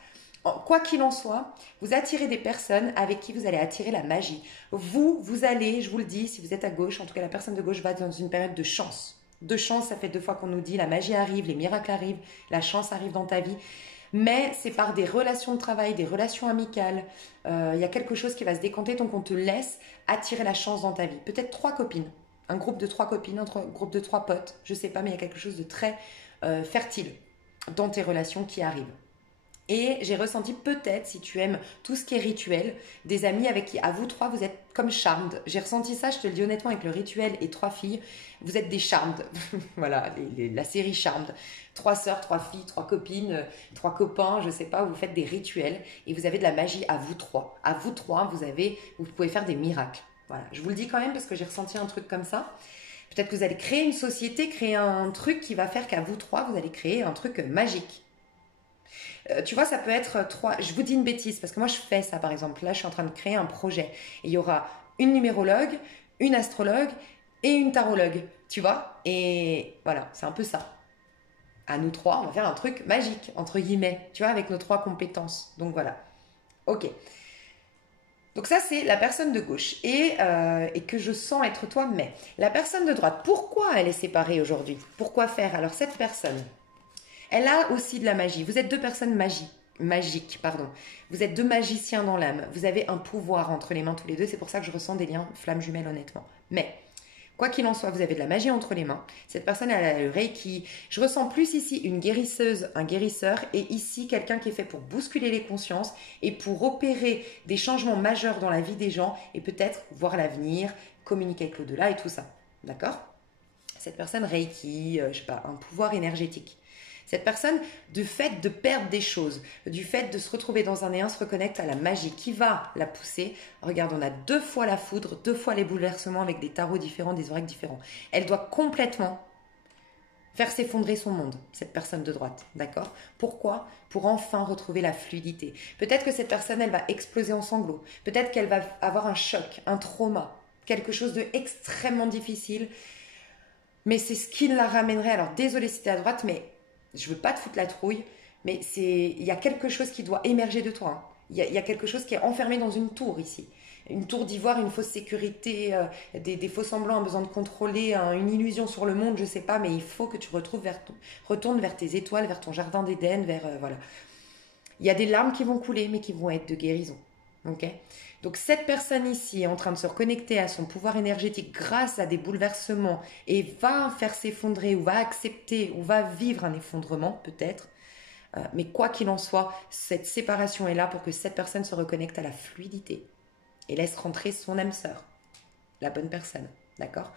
Quoi qu'il en soit, vous attirez des personnes avec qui vous allez attirer la magie. Vous allez, je vous le dis, si vous êtes à gauche, en tout cas la personne de gauche va dans une période de chance. De chance, ça fait 2 fois qu'on nous dit la magie arrive, les miracles arrivent, la chance arrive dans ta vie. Mais c'est par des relations de travail, des relations amicales. Il y a quelque chose qui va se décanter, donc on te laisse attirer la chance dans ta vie. Peut-être 3 copines, un groupe de 3 copines, un groupe de 3 potes, je sais pas, mais il y a quelque chose de très fertile dans tes relations qui arrivent. Et j'ai ressenti peut-être, si tu aimes tout ce qui est rituel, des amis avec qui, à vous 3, vous êtes comme charmed. J'ai ressenti ça, je te le dis honnêtement, avec le rituel et 3 filles, vous êtes des charmed. Voilà, la série charmed. 3 sœurs, 3 filles, 3 copines, 3 copains, je sais pas, vous faites des rituels et vous avez de la magie à vous 3. À vous 3, vous pouvez faire des miracles. Voilà, je vous le dis quand même parce que j'ai ressenti un truc comme ça. Peut-être que vous allez créer une société, créer un truc qui va faire qu'à vous 3, vous allez créer un truc magique. Tu vois, ça peut être 3. Je vous dis une bêtise parce que moi je fais ça par exemple. Là, je suis en train de créer un projet. Et il y aura une numérologue, une astrologue et une tarologue. Tu vois? Et voilà, c'est un peu ça. À nous trois, on va faire un truc magique, entre guillemets, tu vois, avec nos 3 compétences. Donc voilà. Ok. Donc ça, c'est la personne de gauche et que je sens être toi, mais la personne de droite, pourquoi elle est séparée aujourd'hui? Pourquoi faire? Alors cette personne, elle a aussi de la magie. Vous êtes 2 personnes magiques, pardon. Vous êtes 2 magiciens dans l'âme. Vous avez un pouvoir entre les mains tous les deux. C'est pour ça que je ressens des liens flammes jumelles, honnêtement. Mais quoi qu'il en soit, vous avez de la magie entre les mains. Cette personne, elle a le Reiki. Je ressens plus ici une guérisseuse, un guérisseur, et ici quelqu'un qui est fait pour bousculer les consciences et pour opérer des changements majeurs dans la vie des gens et peut-être voir l'avenir, communiquer avec l'au-delà et tout ça. D'accord? Cette personne Reiki, je sais pas, un pouvoir énergétique. Cette personne, du fait de perdre des choses, du fait de se retrouver dans un néant, se reconnecte à la magie qui va la pousser. Regarde, on a 2 fois la foudre, 2 fois les bouleversements avec des tarots différents, des oracles différents. Elle doit complètement faire s'effondrer son monde, cette personne de droite, d'accord? Pourquoi? Pour enfin retrouver la fluidité. Peut-être que cette personne, elle va exploser en sanglots. Peut-être qu'elle va avoir un choc, un trauma, quelque chose de extrêmement difficile. Mais c'est ce qui la ramènerait. Alors, désolé si t'es à droite, mais je veux pas te foutre la trouille, mais il y a quelque chose qui doit émerger de toi, hein. Il y a quelque chose qui est enfermé dans une tour ici. Une tour d'ivoire, une fausse sécurité, des faux semblants, un besoin de contrôler, une illusion sur le monde, je sais pas, mais il faut que tu retournes vers tes étoiles, vers ton jardin d'Éden, voilà. Il y a des larmes qui vont couler, mais qui vont être de guérison. Ok? Donc cette personne ici est en train de se reconnecter à son pouvoir énergétique grâce à des bouleversements et va faire s'effondrer ou va accepter ou va vivre un effondrement peut-être. Mais quoi qu'il en soit, cette séparation est là pour que cette personne se reconnecte à la fluidité et laisse rentrer son âme sœur, la bonne personne. D'accord?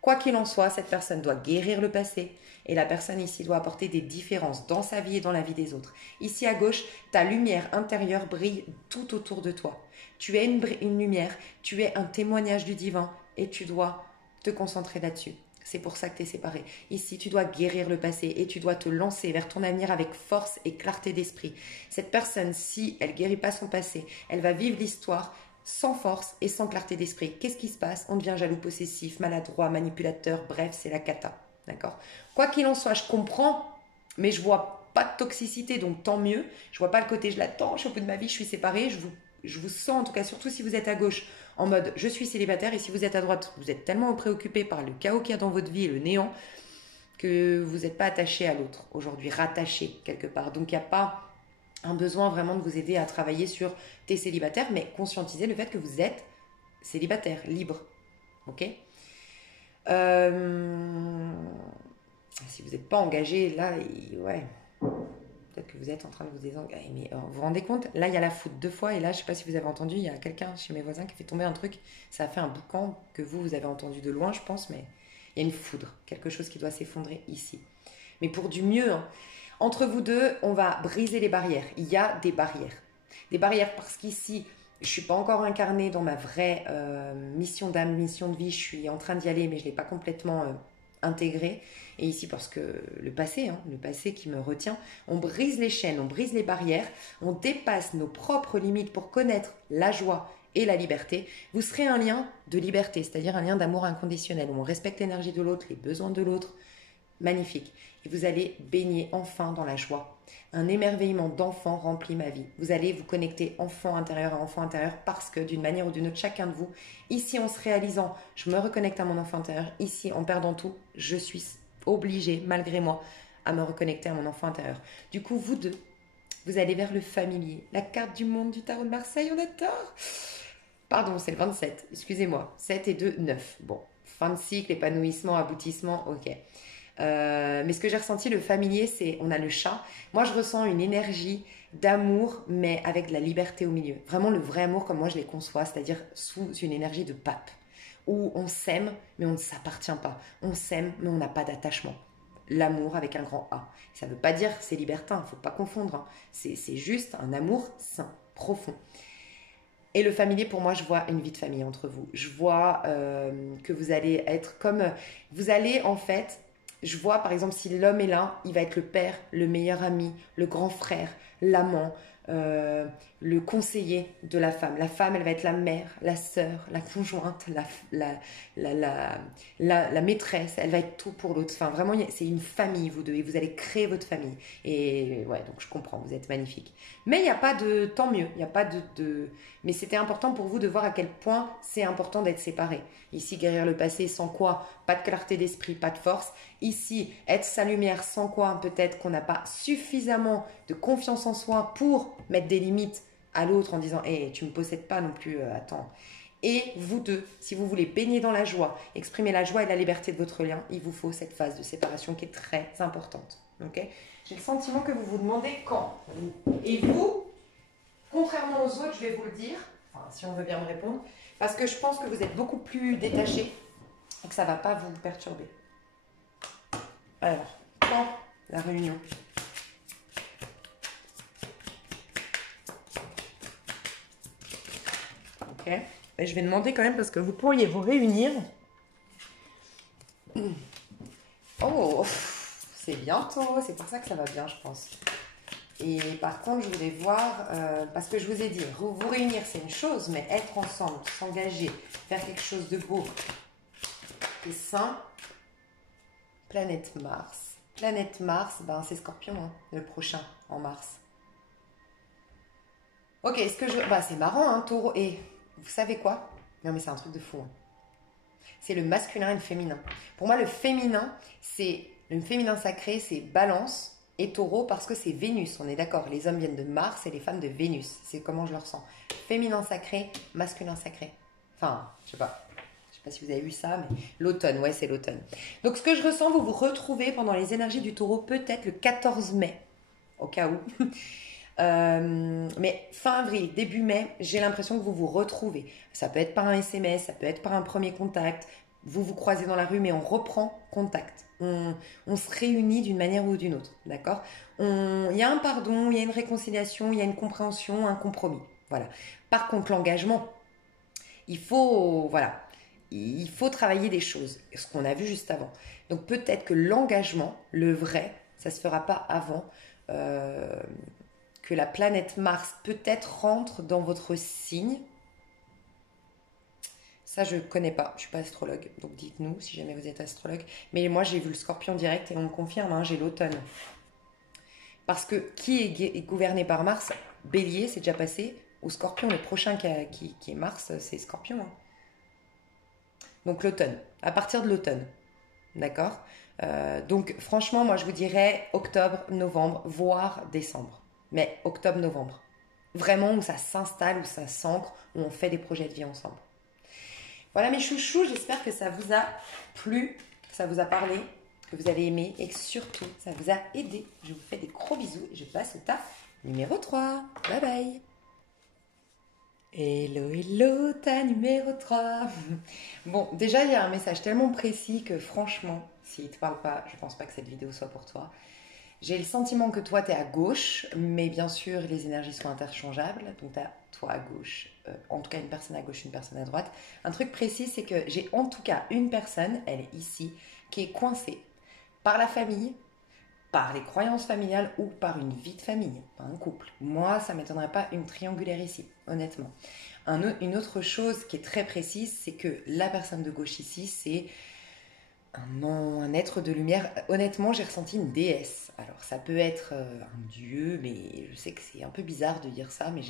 Quoi qu'il en soit, cette personne doit guérir le passé et la personne ici doit apporter des différences dans sa vie et dans la vie des autres. Ici à gauche, ta lumière intérieure brille tout autour de toi. Tu es une lumière, tu es un témoignage du divin et tu dois te concentrer là-dessus. C'est pour ça que tu es séparé. Ici, tu dois guérir le passé et tu dois te lancer vers ton avenir avec force et clarté d'esprit. Cette personne, si elle ne guérit pas son passé, elle va vivre l'histoire sans force et sans clarté d'esprit. Qu'est-ce qui se passe? On devient jaloux, possessif, maladroit, manipulateur, bref, c'est la cata. D'accord? Quoi qu'il en soit, je comprends, mais je vois pas de toxicité, donc tant mieux. Je vois pas le côté je l'attends, je suis au bout de ma vie, je suis séparée. Je vous sens, en tout cas, surtout si vous êtes à gauche, en mode je suis célibataire, et si vous êtes à droite, vous êtes tellement préoccupé par le chaos qu'il y a dans votre vie et le néant que vous n'êtes pas attaché à l'autre aujourd'hui, rattaché quelque part. Donc il n'y a pas un besoin vraiment de vous aider à travailler sur tes célibataires, mais conscientiser le fait que vous êtes célibataire, libre. Ok? Si vous n'êtes pas engagé, là, ouais, peut-être que vous êtes en train de vous désengager. Mais vous vous rendez compte, là, il y a la foudre 2 fois, et là, je ne sais pas si vous avez entendu, il y a quelqu'un chez mes voisins qui fait tomber un truc. Ça a fait un boucan que vous avez entendu de loin, je pense, mais il y a une foudre, quelque chose qui doit s'effondrer ici. Mais pour du mieux, hein. Entre vous deux, on va briser les barrières. Il y a des barrières. Des barrières parce qu'ici, je ne suis pas encore incarnée dans ma vraie mission d'âme, mission de vie. Je suis en train d'y aller, mais je ne l'ai pas complètement intégrée. Et ici, parce que le passé qui me retient, on brise les chaînes, on brise les barrières, on dépasse nos propres limites pour connaître la joie et la liberté. Vous serez un lien de liberté, c'est-à-dire un lien d'amour inconditionnel, où on respecte l'énergie de l'autre, les besoins de l'autre. Magnifique. Et vous allez baigner enfin dans la joie. Un émerveillement d'enfant remplit ma vie. Vous allez vous connecter enfant intérieur à enfant intérieur parce que d'une manière ou d'une autre, chacun de vous, ici en se réalisant, je me reconnecte à mon enfant intérieur. Ici, en perdant tout, je suis obligée, malgré moi, à me reconnecter à mon enfant intérieur. Du coup, vous deux, vous allez vers le familier. La carte du monde du tarot de Marseille, on adore. Pardon, c'est le 27, excusez-moi. 7 et 2, 9. Bon, fin de cycle, épanouissement, aboutissement, ok. Mais ce que j'ai ressenti, le familier, c'est, on a le chat. Moi, je ressens une énergie d'amour, mais avec de la liberté au milieu. Vraiment le vrai amour comme moi je les conçois, c'est-à-dire sous une énergie de pape, où on s'aime, mais on ne s'appartient pas. On s'aime, mais on n'a pas d'attachement. L'amour avec un grand A. Ça ne veut pas dire c'est libertin, il ne faut pas confondre, hein. C'est juste un amour sain, profond. Et le familier, pour moi, je vois une vie de famille entre vous. Je vois que vous allez être comme... Vous allez, en fait... Je vois, par exemple, si l'homme est là, il va être le père, le meilleur ami, le grand frère, l'amant, le conseiller de la femme. La femme, elle va être la mère, la sœur, la conjointe, la maîtresse. Elle va être tout pour l'autre. Enfin, vraiment, c'est une famille, vous deux. Et vous allez créer votre famille. Et ouais, donc je comprends, vous êtes magnifique. Mais il n'y a pas de... Tant mieux, il n'y a pas de... Mais c'était important pour vous de voir à quel point c'est important d'être séparés. Ici, guérir le passé, sans quoi, pas de clarté d'esprit, pas de force. Ici, être sa lumière, sans quoi, peut-être qu'on n'a pas suffisamment de confiance en soi pour mettre des limites à l'autre en disant hey, tu ne me possèdes pas non plus, attends. Et vous deux, si vous voulez baigner dans la joie, exprimer la joie et la liberté de votre lien, il vous faut cette phase de séparation qui est très importante. Okay, j'ai le sentiment que vous vous demandez quand. Et vous, contrairement aux autres, je vais vous le dire, enfin, si on veut bien me répondre, parce que je pense que vous êtes beaucoup plus détaché et que ça ne va pas vous perturber. Alors, quand la réunion? Ok. Et je vais demander quand même parce que vous pourriez vous réunir. Oh, c'est bientôt, c'est pour ça que ça va bien, je pense. Et par contre, je voulais voir, parce que je vous ai dit, vous réunir, c'est une chose, mais être ensemble, s'engager, faire quelque chose de beau et sain. Planète Mars. Planète Mars, ben, c'est Scorpion, hein, le prochain, en mars. Ok, est-ce que je... Bah, c'est marrant, hein, Taureau. Et vous savez quoi? Non, mais c'est un truc de fou. Hein. C'est le masculin et le féminin. Pour moi, le féminin sacré, c'est Balance et Taureau parce que c'est Vénus. On est d'accord. Les hommes viennent de Mars et les femmes de Vénus. C'est comment je le ressens. Féminin sacré, masculin sacré. Enfin, je sais pas. Je sais pas si vous avez vu ça, mais l'automne, ouais, c'est l'automne. Donc, ce que je ressens, vous vous retrouvez pendant les énergies du Taureau, peut-être le 14 mai, au cas où. Mais fin avril, début mai, j'ai l'impression que vous vous retrouvez. Ça peut être par un SMS, ça peut être par un premier contact. Vous vous croisez dans la rue, mais on reprend contact. On se réunit d'une manière ou d'une autre, d'accord? Il y a un pardon, il y a une réconciliation, il y a une compréhension, un compromis. Voilà. Par contre, l'engagement, il faut travailler des choses, ce qu'on a vu juste avant. Donc peut-être que l'engagement, le vrai, ça ne se fera pas avant que la planète Mars peut-être rentre dans votre signe. Ça, je ne connais pas. Je ne suis pas astrologue, donc dites-nous si jamais vous êtes astrologue. Mais moi, j'ai vu le Scorpion direct et on me confirme, hein, j'ai l'automne. Parce que qui est gouverné par Mars? Bélier, c'est déjà passé. Ou Scorpion, le prochain qui est Mars, c'est Scorpion. Hein. Donc l'automne, à partir de l'automne. D'accord. Donc franchement, moi, je vous dirais octobre, novembre, voire décembre. Mais octobre-novembre. Vraiment où ça s'installe, où ça s'ancre, où on fait des projets de vie ensemble. Voilà mes chouchous, j'espère que ça vous a plu, que ça vous a parlé, que vous avez aimé et que surtout ça vous a aidé. Je vous fais des gros bisous et je passe au tas numéro 3. Bye bye. Hello, hello, ta numéro 3. Bon, déjà il y a un message tellement précis que franchement, s'il ne te parle pas, je ne pense pas que cette vidéo soit pour toi. J'ai le sentiment que toi, tu es à gauche, mais bien sûr, les énergies sont interchangeables. Donc, tu as toi à gauche, en tout cas une personne à gauche, une personne à droite. Un truc précis, c'est que j'ai en tout cas une personne, elle est ici, qui est coincée par la famille, par les croyances familiales ou par une vie de famille, par un couple. Moi, ça ne m'étonnerait pas une triangulaire ici, honnêtement. Une autre chose qui est très précise, c'est que la personne de gauche ici, c'est un être de lumière. Honnêtement, j'ai ressenti une déesse. Alors, ça peut être un dieu, mais je sais que c'est un peu bizarre de dire ça, mais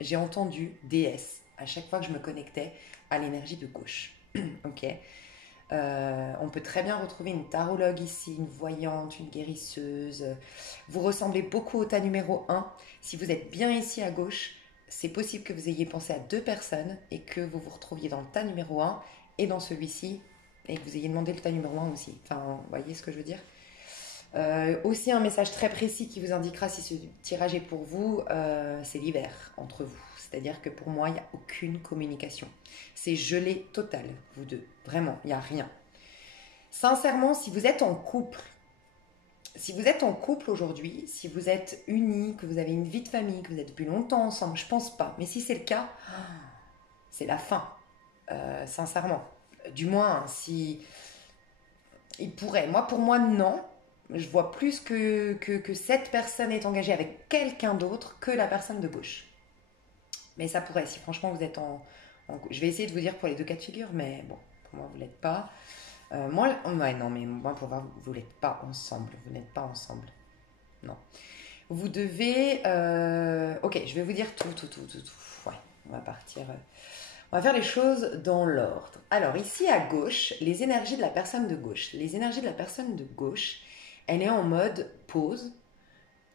j'ai entendu déesse à chaque fois que je me connectais à l'énergie de gauche. Ok. On peut très bien retrouver une tarologue ici, une voyante, une guérisseuse. Vous ressemblez beaucoup au tas numéro 1. Si vous êtes bien ici à gauche, c'est possible que vous ayez pensé à deux personnes et que vous vous retrouviez dans le tas numéro 1 et dans celui-ci et que vous ayez demandé le tas numéro 1 aussi. Enfin, vous voyez ce que je veux dire? Aussi un message très précis qui vous indiquera si ce tirage est pour vous, c'est l'hiver entre vous. C'est-à-dire que pour moi, il n'y a aucune communication. C'est gelé total, vous deux. Vraiment, il n'y a rien. Sincèrement, si vous êtes en couple aujourd'hui, si vous êtes unis, que vous avez une vie de famille, que vous êtes depuis longtemps ensemble, je pense pas. Mais si c'est le cas, c'est la fin. Sincèrement. Du moins, si il pourrait. Pour moi, non. je vois plus que cette personne est engagée avec quelqu'un d'autre que la personne de gauche. Mais ça pourrait, si franchement vous êtes je vais essayer de vous dire pour les deux cas de figure, mais bon, pour moi vous l'êtes pas. Moi, ouais, non, mais moi pour voir, vous n'êtes pas ensemble. Vous n'êtes pas ensemble. Non. Vous devez. Ok, je vais vous dire tout. Ouais, on va partir. On va faire les choses dans l'ordre. Alors, ici à gauche, les énergies de la personne de gauche. Les énergies de la personne de gauche, elle est en mode pause.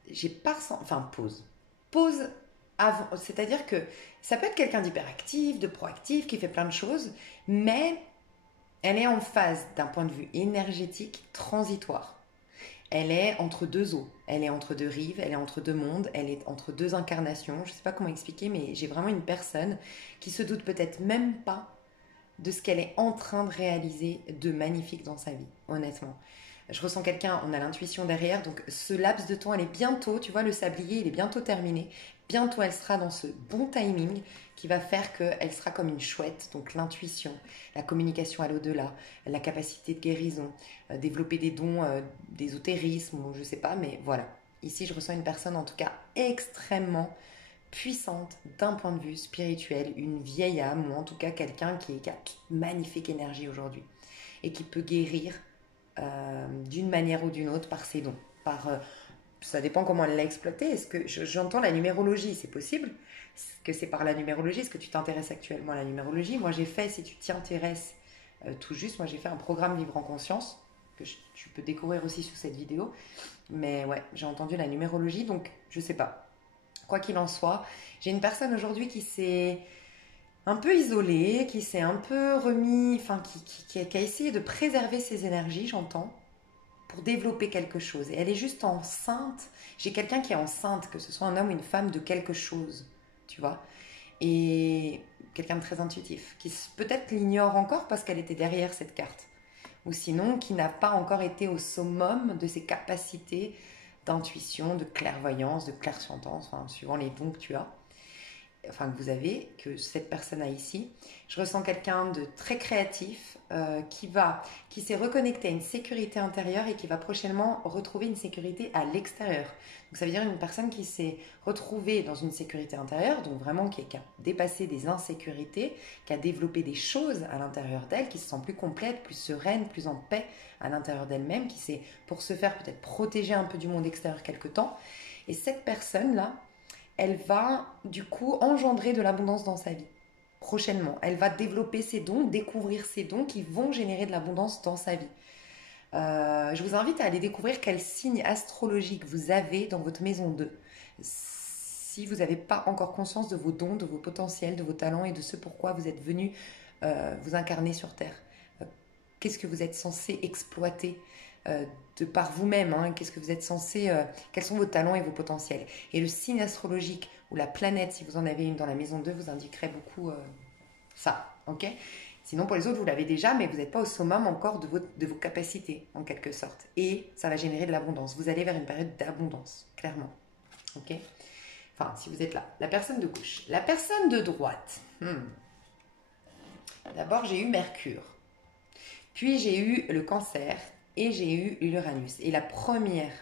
J'ai pas ressenti. Enfin, pause. Pause avant. C'est-à-dire que ça peut être quelqu'un d'hyperactif, de proactif, qui fait plein de choses, mais elle est en phase, d'un point de vue énergétique, transitoire. Elle est entre deux eaux, elle est entre deux rives, elle est entre deux mondes, elle est entre deux incarnations. Je ne sais pas comment expliquer, mais j'ai vraiment une personne qui se doute peut-être même pas de ce qu'elle est en train de réaliser de magnifique dans sa vie, honnêtement. Je ressens quelqu'un, on a l'intuition derrière, donc ce laps de temps, elle est bientôt, tu vois, le sablier, il est bientôt terminé. Bientôt, elle sera dans ce bon timing qui va faire qu'elle sera comme une chouette, donc l'intuition, la communication à l'au-delà, la capacité de guérison, développer des dons d'ésotérisme, ou je sais pas, mais voilà. Ici, je ressens une personne en tout cas extrêmement puissante d'un point de vue spirituel, une vieille âme, ou en tout cas quelqu'un qui a une magnifique énergie aujourd'hui et qui peut guérir d'une manière ou d'une autre par ses dons. Ça dépend comment elle l'a exploité. Est-ce que j'entends la numérologie, c'est possible? Est-ce que c'est par la numérologie? Est-ce que tu t'intéresses actuellement à la numérologie? Moi j'ai fait, si tu t'y intéresses tout juste, moi j'ai fait un programme Vivre en Conscience que tu peux découvrir aussi sous cette vidéo. Mais ouais, j'ai entendu la numérologie, donc je sais pas. Quoi qu'il en soit, j'ai une personne aujourd'hui qui s'est un peu isolée, qui s'est un peu remis, enfin qui a essayé de préserver ses énergies, j'entends, pour développer quelque chose. Et elle est juste enceinte. J'ai quelqu'un qui est enceinte, que ce soit un homme ou une femme, de quelque chose, tu vois. Et quelqu'un de très intuitif, qui peut-être l'ignore encore parce qu'elle était derrière cette carte. Ou sinon, qui n'a pas encore été au summum de ses capacités d'intuition, de clairvoyance, de clairsentence, enfin, suivant les dons que tu as, enfin que vous avez, que cette personne a ici. Je ressens quelqu'un de très créatif qui s'est reconnecté à une sécurité intérieure et qui va prochainement retrouver une sécurité à l'extérieur. Donc ça veut dire une personne qui s'est retrouvée dans une sécurité intérieure, donc vraiment qui a dépassé des insécurités, qui a développé des choses à l'intérieur d'elle, qui se sent plus complète, plus sereine, plus en paix à l'intérieur d'elle-même, qui s'est, pour se faire peut-être protéger un peu du monde extérieur quelque temps. Et cette personne-là, elle va du coup engendrer de l'abondance dans sa vie. Prochainement, elle va développer ses dons, découvrir ses dons qui vont générer de l'abondance dans sa vie. Je vous invite à aller découvrir quel signe astrologique vous avez dans votre maison 2. Si vous n'avez pas encore conscience de vos dons, de vos potentiels, de vos talents et de ce pourquoi vous êtes venu vous incarner sur Terre. Qu'est-ce que vous êtes censé exploiter de par vous-même, hein, qu'est-ce que vous êtes censé, quels sont vos talents et vos potentiels. Et le signe astrologique ou la planète, si vous en avez une dans la maison 2, vous indiquerait beaucoup ça, ok? Sinon, pour les autres, vous l'avez déjà, mais vous n'êtes pas au summum encore de vos capacités, en quelque sorte. Et ça va générer de l'abondance. Vous allez vers une période d'abondance, clairement. Ok? Enfin, si vous êtes là. La personne de gauche. La personne de droite. D'abord, j'ai eu Mercure. Puis, j'ai eu le Cancer. Et j'ai eu l'Uranus. Et la première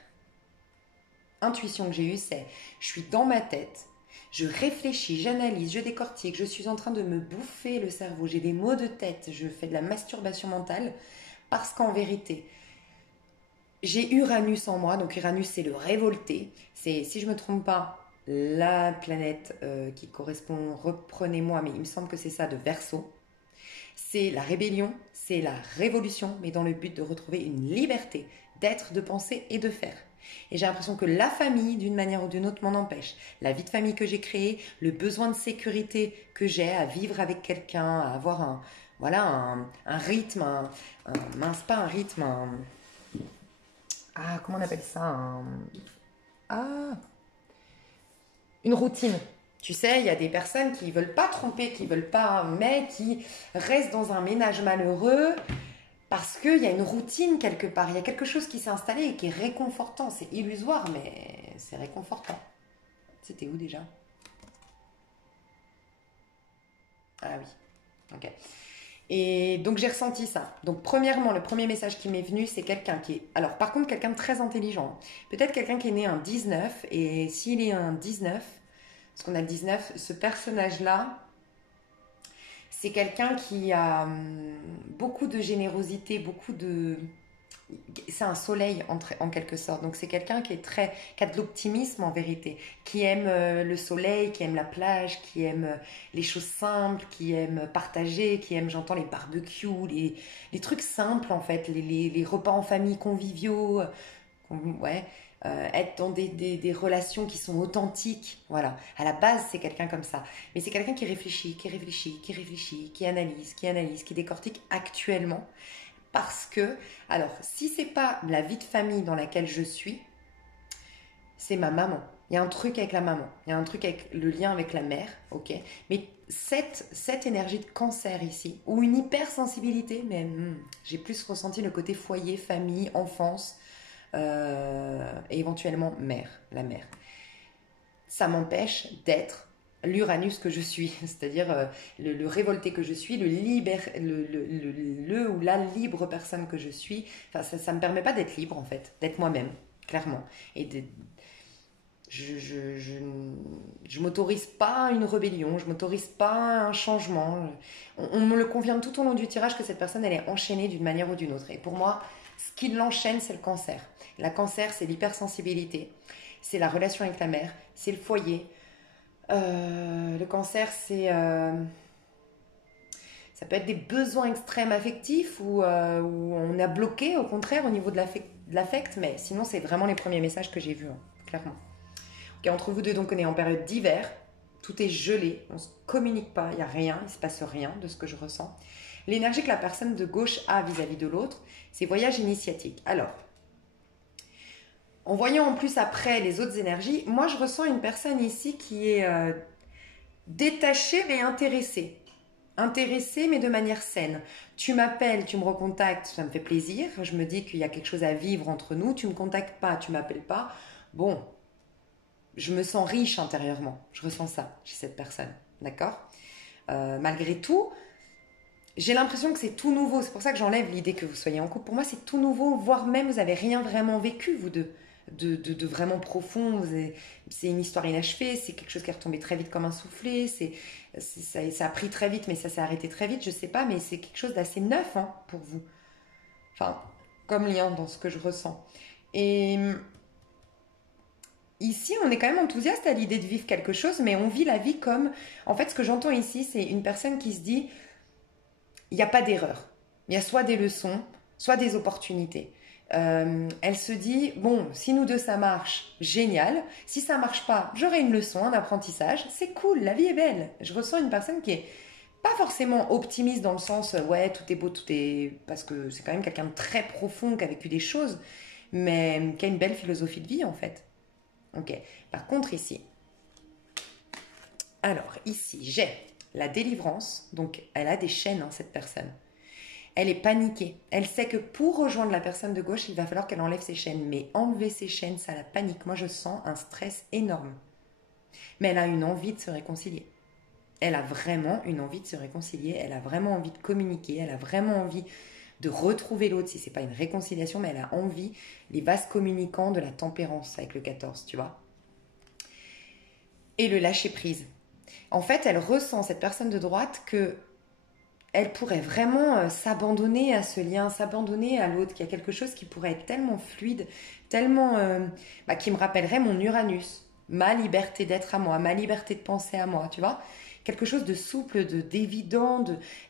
intuition que j'ai eue, c'est je suis dans ma tête, je réfléchis, j'analyse, je décortique, je suis en train de me bouffer le cerveau, j'ai des maux de tête, je fais de la masturbation mentale parce qu'en vérité, j'ai Uranus en moi. Donc Uranus, c'est le révolté. C'est, si je ne me trompe pas, la planète qui correspond, reprenez-moi, mais il me semble que c'est ça, de Verseau. C'est la rébellion, c'est la révolution, mais dans le but de retrouver une liberté d'être, de penser et de faire. Et j'ai l'impression que la famille, d'une manière ou d'une autre, m'en empêche. La vie de famille que j'ai créée, le besoin de sécurité que j'ai à vivre avec quelqu'un, à avoir un rythme, mince pas un rythme, comment on appelle ça une routine. Tu sais, il y a des personnes qui ne veulent pas tromper, qui ne veulent pas, mais qui restent dans un ménage malheureux parce qu'il y a une routine quelque part. Il y a quelque chose qui s'est installé et qui est réconfortant. C'est illusoire, mais c'est réconfortant. C'était où déjà? Ah oui, ok. Et donc j'ai ressenti ça. Donc premièrement, le premier message qui m'est venu, c'est quelqu'un qui est... Alors par contre, quelqu'un de très intelligent. Peut-être quelqu'un qui est né un 19, et s'il est un 19, parce qu'on a le 19, ce personnage-là, c'est quelqu'un qui a beaucoup de générosité, beaucoup de... C'est un soleil en quelque sorte. Donc c'est quelqu'un qui a de l'optimisme en vérité, qui aime le soleil, qui aime la plage, qui aime les choses simples, qui aime partager, qui aime, j'entends, les barbecues, les trucs simples en fait, les repas en famille conviviaux, ouais, être dans des relations qui sont authentiques. Voilà, à la base c'est quelqu'un comme ça. Mais c'est quelqu'un qui réfléchit, qui réfléchit, qui réfléchit, qui analyse, qui décortique actuellement. Parce que, alors, si c'est pas la vie de famille dans laquelle je suis, c'est ma maman. Il y a un truc avec la maman, il y a un truc avec le lien avec la mère, ok. Mais cette énergie de cancer ici, ou une hypersensibilité, mais j'ai plus ressenti le côté foyer, famille, enfance, et éventuellement mère, la mère. Ça m'empêche d'être l'Uranus que je suis, c'est-à-dire le révolté que je suis, le ou la libre personne que je suis. Enfin, ça me permet pas d'être libre en fait, d'être moi-même, clairement. Et je m'autorise pas une rébellion, je m'autorise pas un changement. On me le convient tout au long du tirage que cette personne elle est enchaînée d'une manière ou d'une autre. Et pour moi, ce qui l'enchaîne, c'est le cancer. La cancer, c'est l'hypersensibilité, c'est la relation avec la mère, c'est le foyer. Le cancer, ça peut être des besoins extrêmes affectifs où on a bloqué, au contraire, au niveau de l'affect, mais sinon, c'est vraiment les premiers messages que j'ai vus, hein, clairement. Ok, entre vous deux, donc, on est en période d'hiver, tout est gelé, on ne se communique pas, il n'y a rien, il ne se passe rien de ce que je ressens. L'énergie que la personne de gauche a vis-à-vis de l'autre, c'est voyage initiatique. Alors, en voyant en plus après les autres énergies, moi je ressens une personne ici qui est détachée mais intéressée. Intéressée mais de manière saine. Tu m'appelles, tu me recontactes, ça me fait plaisir. Je me dis qu'il y a quelque chose à vivre entre nous. Tu me contactes pas, tu m'appelles pas. Bon, je me sens riche intérieurement. Je ressens ça chez cette personne. D'accord. Malgré tout, j'ai l'impression que c'est tout nouveau. C'est pour ça que j'enlève l'idée que vous soyez en couple. Pour moi, c'est tout nouveau, voire même vous n'avez rien vraiment vécu, vous deux. De vraiment profond. C'est une histoire inachevée, c'est quelque chose qui est retombé très vite comme un soufflé, ça a pris très vite, mais ça s'est arrêté très vite, je sais pas, mais c'est quelque chose d'assez neuf hein, pour vous. Enfin, comme lien dans ce que je ressens. Et ici, on est quand même enthousiaste à l'idée de vivre quelque chose, mais on vit la vie comme... En fait, ce que j'entends ici, c'est une personne qui se dit, il n'y a pas d'erreur. Il y a soit des leçons, soit des opportunités. Elle se dit, bon, si nous deux ça marche, génial. Si ça marche pas, j'aurai une leçon, un apprentissage. C'est cool, la vie est belle. Je ressens une personne qui est pas forcément optimiste dans le sens, ouais, tout est beau, tout est... Parce que c'est quand même quelqu'un de très profond qui a vécu des choses, mais qui a une belle philosophie de vie en fait. Ok. Par contre ici, alors ici, j'ai la délivrance. Donc elle a des chaînes, hein, cette personne. Elle est paniquée. Elle sait que pour rejoindre la personne de gauche, il va falloir qu'elle enlève ses chaînes. Mais enlever ses chaînes, ça la panique. Moi, je sens un stress énorme. Mais elle a une envie de se réconcilier. Elle a vraiment une envie de se réconcilier. Elle a vraiment envie de communiquer. Elle a vraiment envie de retrouver l'autre. Si ce n'est pas une réconciliation, mais elle a envie, les vases communicants de la tempérance avec le 14, tu vois. Et le lâcher prise. En fait, elle ressent, cette personne de droite, que elle pourrait vraiment s'abandonner à ce lien, s'abandonner à l'autre, qu'il y a quelque chose qui pourrait être tellement fluide, tellement... qui me rappellerait mon Uranus, ma liberté d'être à moi, ma liberté de penser à moi, tu vois. Quelque chose de souple, d'évident,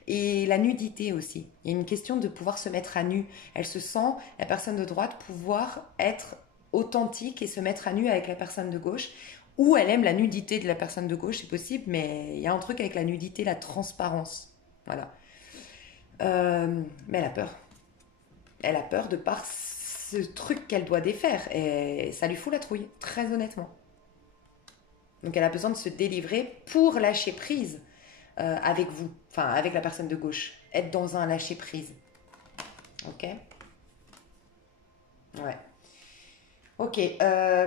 et la nudité aussi. Il y a une question de pouvoir se mettre à nu. Elle se sent, la personne de droite, pouvoir être authentique et se mettre à nu avec la personne de gauche. Ou elle aime la nudité de la personne de gauche, c'est possible, mais il y a un truc avec la nudité, la transparence. Voilà. Mais elle a peur. Elle a peur de par ce truc qu'elle doit défaire. Et ça lui fout la trouille, très honnêtement. Donc elle a besoin de se délivrer pour lâcher prise avec vous. Enfin, avec la personne de gauche. Être dans un lâcher prise. Ok? Ouais. Ok.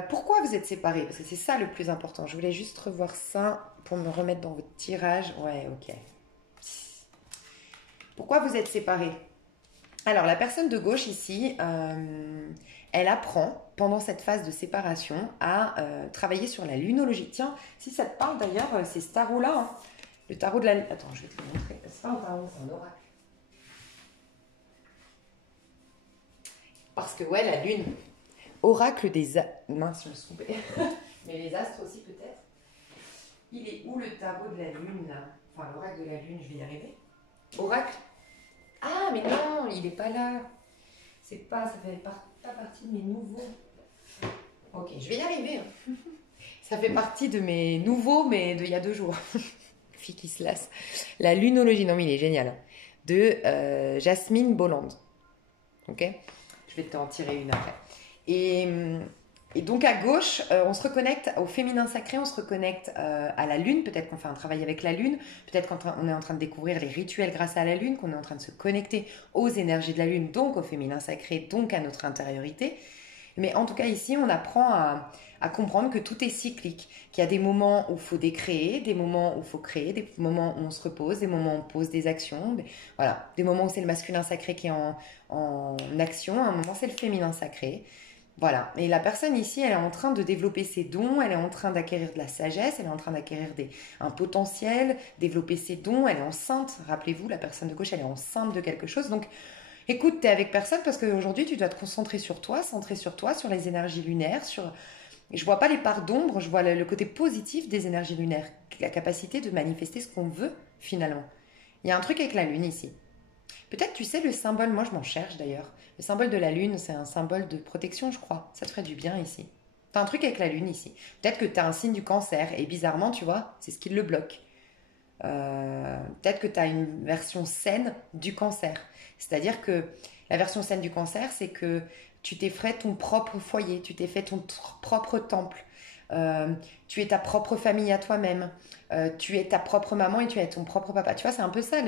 Pourquoi vous êtes séparés? Parce que c'est ça le plus important. Je voulais juste revoir ça pour me remettre dans votre tirage. Ouais, ok. Pourquoi vous êtes séparés? Alors, la personne de gauche ici, elle apprend pendant cette phase de séparation à travailler sur la lunologie. Tiens, si ça te parle d'ailleurs, c'est ce tarot-là, hein. Le tarot de la... Attends, je vais te le montrer. C'est pas un tarot, c'est un oracle. Parce que, ouais, la lune. Oracle des... Mince, je me suis trompée. Mais les astres aussi, peut-être. Il est où le tarot de la lune, là? Enfin, l'oracle de la lune, je vais y arriver. Oracle. Ah, mais non, il n'est pas là. C'est pas, ça fait pas partie de mes nouveaux. Ok, je vais y arriver, hein. Ça fait partie de mes nouveaux, mais d'il y a 2 jours. Fille qui se lasse. La lunologie, non mais il est génial. De Jasmine Bolland. Ok. Je vais t'en tirer une après. Et donc à gauche, on se reconnecte au féminin sacré, on se reconnecte à la lune. Peut-être qu'on fait un travail avec la lune. Peut-être qu'on est en train de découvrir les rituels grâce à la lune, qu'on est en train de se connecter aux énergies de la lune, donc au féminin sacré, donc à notre intériorité. Mais en tout cas ici, on apprend à comprendre que tout est cyclique, qu'il y a des moments où il faut décréer, des moments où il faut créer, des moments où on se repose, des moments où on pose des actions, voilà, des moments où c'est le masculin sacré qui est en action, à un moment c'est le féminin sacré. Voilà, et la personne ici, elle est en train de développer ses dons, elle est en train d'acquérir de la sagesse, elle est en train d'acquérir un potentiel, développer ses dons, elle est enceinte, rappelez-vous, la personne de gauche, elle est enceinte de quelque chose, donc écoute, tu es avec personne parce qu'aujourd'hui, tu dois te concentrer sur toi, centrer sur toi, sur les énergies lunaires, sur... Je vois pas les parts d'ombre, je vois le côté positif des énergies lunaires, la capacité de manifester ce qu'on veut finalement. Il y a un truc avec la lune ici. Peut-être tu sais le symbole, moi je m'en cherche d'ailleurs. Le symbole de la lune, c'est un symbole de protection, je crois. Ça te ferait du bien ici. T'as un truc avec la lune ici. Peut-être que t'as un signe du cancer et bizarrement, tu vois, c'est ce qui le bloque. Peut-être que tu as une version saine du cancer. C'est-à-dire que la version saine du cancer, c'est que tu t'es fait ton propre foyer, tu t'es fait ton propre temple, tu es ta propre famille à toi-même, tu es ta propre maman et tu es ton propre papa. Tu vois, c'est un peu ça,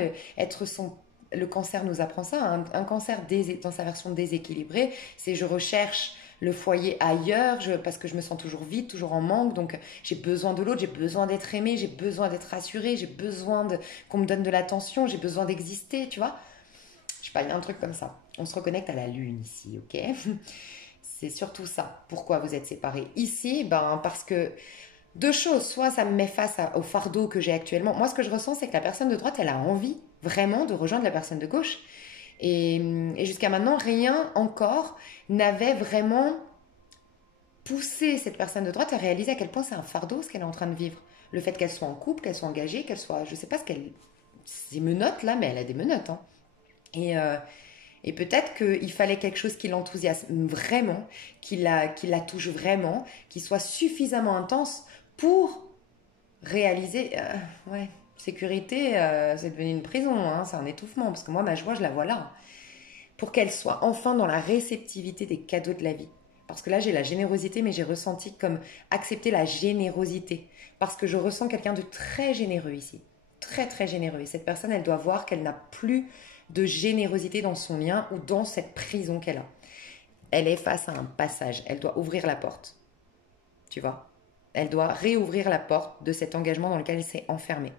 le cancer nous apprend ça. Un cancer dans sa version déséquilibrée, c'est je recherche le foyer ailleurs parce que je me sens toujours vide, toujours en manque, donc j'ai besoin de l'autre, j'ai besoin d'être aimée, j'ai besoin d'être rassurée, j'ai besoin qu'on me donne de l'attention, j'ai besoin d'exister, tu vois. Je sais pas, il y a un truc comme ça. On se reconnecte à la lune ici, ok? C'est surtout ça. Pourquoi vous êtes séparés? Ici, ben parce que 2 choses. Soit ça me met face au fardeau que j'ai actuellement. Moi, ce que je ressens, c'est que la personne de droite, elle a envie vraiment de rejoindre la personne de gauche. Et jusqu'à maintenant, rien encore n'avait vraiment poussé cette personne de droite à réaliser à quel point c'est un fardeau ce qu'elle est en train de vivre. Le fait qu'elle soit en couple, qu'elle soit engagée, qu'elle soit... Je sais pas ce qu'elle... Ces menottes là, mais elle a des menottes, hein. Et peut-être qu'il fallait quelque chose qui l'enthousiasme vraiment, qui la touche vraiment, qui soit suffisamment intense pour réaliser... ouais, sécurité, c'est devenu une prison, hein, c'est un étouffement, parce que moi, ma joie, je la vois là. Pour qu'elle soit enfin dans la réceptivité des cadeaux de la vie. Parce que là, j'ai la générosité, mais j'ai ressenti comme accepter la générosité. Parce que je ressens quelqu'un de très généreux ici. Très, très généreux. Et cette personne, elle doit voir qu'elle n'a plus de générosité dans son lien ou dans cette prison qu'elle a. Elle est face à un passage. Elle doit ouvrir la porte. Tu vois? Elle doit réouvrir la porte de cet engagement dans lequel elle s'est enfermée.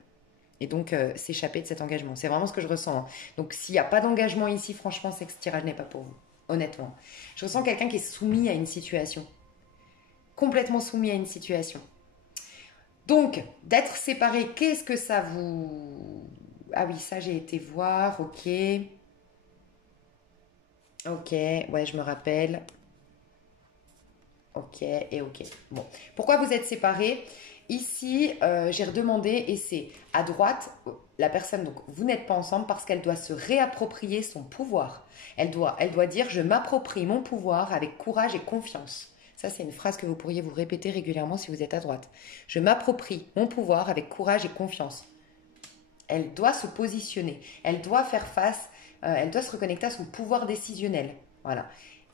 Et donc s'échapper de cet engagement. C'est vraiment ce que je ressens, hein. Donc s'il n'y a pas d'engagement ici, franchement, c'est que ce tirage n'est pas pour vous. Honnêtement. Je ressens quelqu'un qui est soumis à une situation. Complètement soumis à une situation. Donc, d'être séparé, qu'est-ce que ça vous... Ah oui, ça j'ai été voir, ok. Ok, ouais, je me rappelle. Ok et ok. Bon. Pourquoi vous êtes séparés? Ici, j'ai redemandé et c'est à droite, la personne, donc vous n'êtes pas ensemble parce qu'elle doit se réapproprier son pouvoir. Elle doit dire je m'approprie mon pouvoir avec courage et confiance. Ça, c'est une phrase que vous pourriez vous répéter régulièrement si vous êtes à droite. Je m'approprie mon pouvoir avec courage et confiance. Elle doit se positionner. Elle doit faire face, elle doit se reconnecter à son pouvoir décisionnel. Voilà.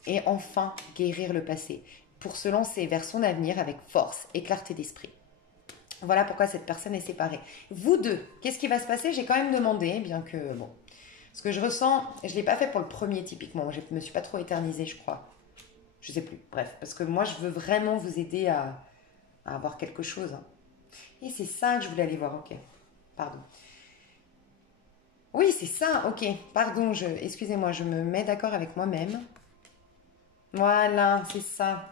Et enfin, guérir le passé pour se lancer vers son avenir avec force et clarté d'esprit. Voilà pourquoi cette personne est séparée. Vous deux, qu'est-ce qui va se passer? J'ai quand même demandé, bien que, bon, ce que je ressens, je ne l'ai pas fait pour le premier typiquement, je ne me suis pas trop éternisée, je crois. Je ne sais plus, bref, parce que moi, je veux vraiment vous aider à avoir quelque chose, hein. Et c'est ça que je voulais aller voir, ok, pardon. Oui, c'est ça, ok. Pardon, excusez-moi, je me mets d'accord avec moi-même. Voilà, c'est ça.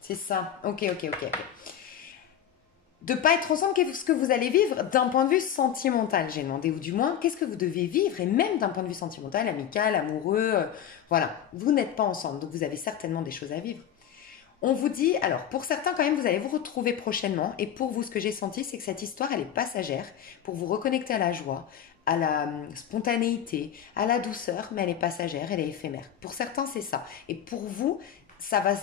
C'est ça. Ok, ok, ok, ok. De pas être ensemble, qu'est-ce que vous allez vivre d'un point de vue sentimental, j'ai demandé, ou du moins, qu'est-ce que vous devez vivre, et même d'un point de vue sentimental, amical, amoureux, voilà. Vous n'êtes pas ensemble, donc vous avez certainement des choses à vivre. On vous dit, alors pour certains quand même, vous allez vous retrouver prochainement. Et pour vous, ce que j'ai senti, c'est que cette histoire, elle est passagère. Pour vous reconnecter à la joie, à la spontanéité, à la douceur, mais elle est passagère, elle est éphémère. Pour certains, c'est ça. Et pour vous, ça va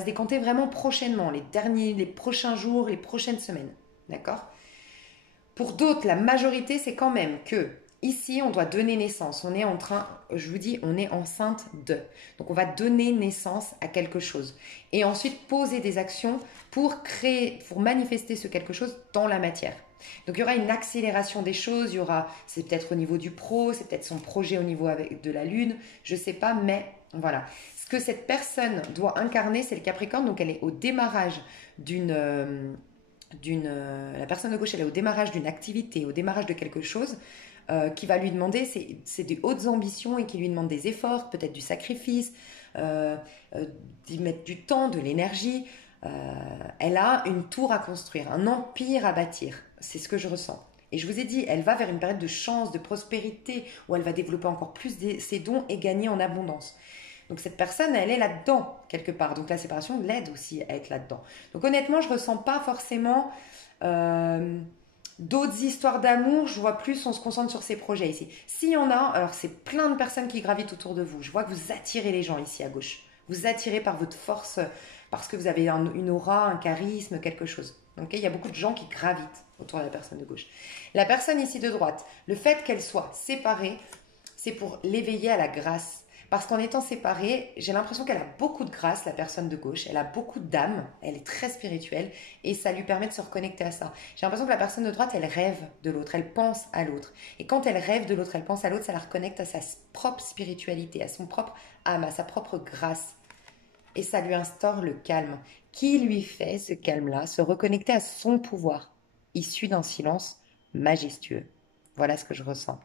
se décanter vraiment prochainement, les prochains jours, les prochaines semaines. D'accord? Pour d'autres, la majorité, c'est quand même que ici, on doit donner naissance. On est en train, je vous dis, on est enceinte de. Donc, on va donner naissance à quelque chose. Et ensuite, poser des actions pour créer, pour manifester ce quelque chose dans la matière. Donc, il y aura une accélération des choses. Il y aura, c'est peut-être au niveau du pro, c'est peut-être son projet au niveau de la Lune. Je ne sais pas, mais voilà. Ce que cette personne doit incarner, c'est le Capricorne. Donc, elle est au démarrage la personne de gauche, elle est au démarrage d'une activité, au démarrage de quelque chose qui va lui demander, c'est des hautes ambitions et qui lui demande des efforts, peut-être du sacrifice, d'y mettre du temps, de l'énergie. Elle a une tour à construire, un empire à bâtir. C'est ce que je ressens. Et je vous ai dit, elle va vers une période de chance, de prospérité, où elle va développer encore plus ses dons et gagner en abondance. Donc cette personne, elle est là-dedans, quelque part. Donc la séparation l'aide aussi à être là-dedans. Donc honnêtement, je ne ressens pas forcément d'autres histoires d'amour. Je vois plus, on se concentre sur ces projets ici. S'il y en a, alors c'est plein de personnes qui gravitent autour de vous. Je vois que vous attirez les gens ici à gauche. Vous attirez par votre force, parce que vous avez une aura, un charisme, quelque chose. Okay, il y a beaucoup de gens qui gravitent autour de la personne de gauche. La personne ici de droite, le fait qu'elle soit séparée, c'est pour l'éveiller à la grâce. Parce qu'en étant séparée, j'ai l'impression qu'elle a beaucoup de grâce, la personne de gauche. Elle a beaucoup d'âme, elle est très spirituelle et ça lui permet de se reconnecter à ça. J'ai l'impression que la personne de droite, elle rêve de l'autre, elle pense à l'autre. Et quand elle rêve de l'autre, elle pense à l'autre, ça la reconnecte à sa propre spiritualité, à son propre âme, à sa propre grâce. Et ça lui instaure le calme. Qui lui fait ce calme-là, se reconnecter à son pouvoir, issu d'un silence majestueux. Voilà ce que je ressens.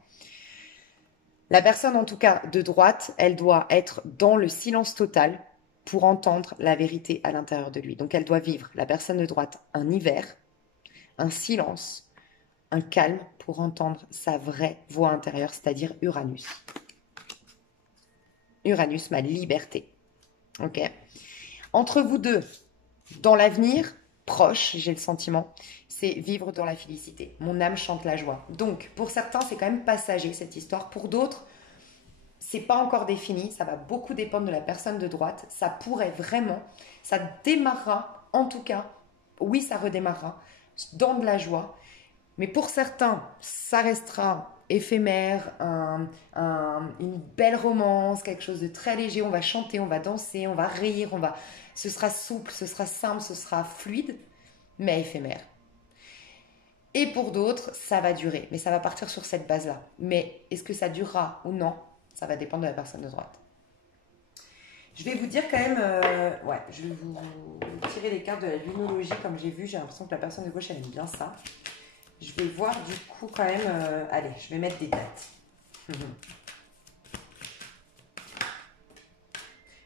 La personne, en tout cas de droite, elle doit être dans le silence total pour entendre la vérité à l'intérieur de lui. Donc elle doit vivre, la personne de droite, un hiver, un silence, un calme pour entendre sa vraie voix intérieure, c'est-à-dire Uranus. Uranus, ma liberté. Ok. Entre vous deux, dans l'avenir, proche, j'ai le sentiment, c'est vivre dans la félicité. Mon âme chante la joie. Donc, pour certains, c'est quand même passager cette histoire. Pour d'autres, c'est pas encore défini. Ça va beaucoup dépendre de la personne de droite. Ça pourrait vraiment, ça démarrera, en tout cas, oui, ça redémarrera dans de la joie. Mais pour certains, ça restera éphémère, une belle romance, quelque chose de très léger. On va chanter, on va danser, on va rire, ce sera souple, ce sera simple, ce sera fluide, mais éphémère. Et pour d'autres, ça va durer, mais ça va partir sur cette base-là. Mais est-ce que ça durera ou non? Ça va dépendre de la personne de droite. Je vais vous dire quand même, ouais, je vais vous tirer les cartes de la lunologie comme j'ai vu. J'ai l'impression que la personne de gauche, elle aime bien ça. Je vais voir du coup quand même, allez, je vais mettre des dates.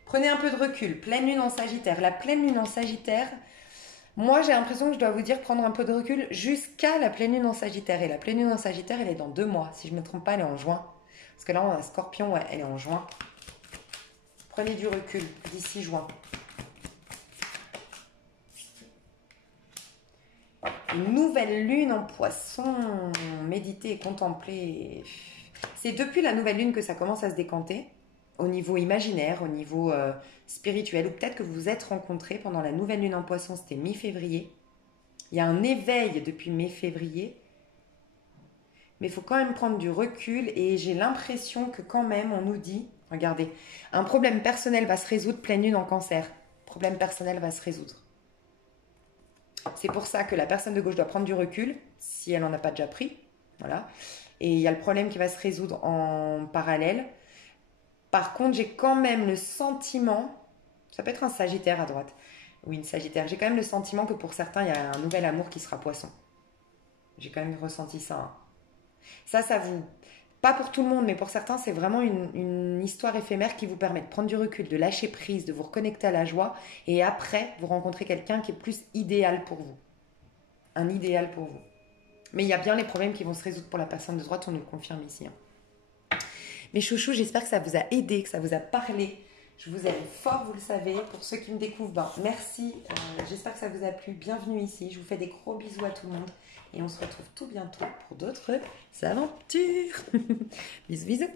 Prenez un peu de recul. Pleine lune en Sagittaire. La pleine lune en Sagittaire, moi j'ai l'impression que je dois vous dire prendre un peu de recul jusqu'à la pleine lune en Sagittaire. Et la pleine lune en Sagittaire, elle est dans 2 mois. Si je ne me trompe pas, elle est en juin. Parce que là, on a Scorpion, ouais, elle est en juin. Prenez du recul d'ici juin. Une nouvelle lune en Poisson. Méditer et contempler. C'est depuis la nouvelle lune que ça commence à se décanter. Au niveau imaginaire, au niveau spirituel. Ou peut-être que vous vous êtes rencontrés pendant la nouvelle lune en Poisson. C'était mi-février. Il y a un éveil depuis mai-février. Mais il faut quand même prendre du recul. Et j'ai l'impression que quand même, on nous dit... Regardez, un problème personnel va se résoudre, pleine lune en Cancer. Problème personnel va se résoudre. C'est pour ça que la personne de gauche doit prendre du recul, si elle n'en a pas déjà pris. Voilà. Et il y a le problème qui va se résoudre en parallèle. Par contre, j'ai quand même le sentiment, ça peut être un Sagittaire à droite, ou une Sagittaire, j'ai quand même le sentiment que pour certains, il y a un nouvel amour qui sera Poisson. J'ai quand même ressenti ça. Hein. Ça vous... Pas pour tout le monde, mais pour certains, c'est vraiment une histoire éphémère qui vous permet de prendre du recul, de lâcher prise, de vous reconnecter à la joie. Et après, vous rencontrez quelqu'un qui est plus idéal pour vous. Un idéal pour vous. Mais il y a bien les problèmes qui vont se résoudre pour la personne de droite, on nous le confirme ici. Mes chouchous, j'espère que ça vous a aidé, que ça vous a parlé. Je vous aime fort, vous le savez. Pour ceux qui me découvrent, merci. J'espère que ça vous a plu. Bienvenue ici. Je vous fais des gros bisous à tout le monde. Et on se retrouve tout bientôt pour d'autres aventures. Bisous, bisous.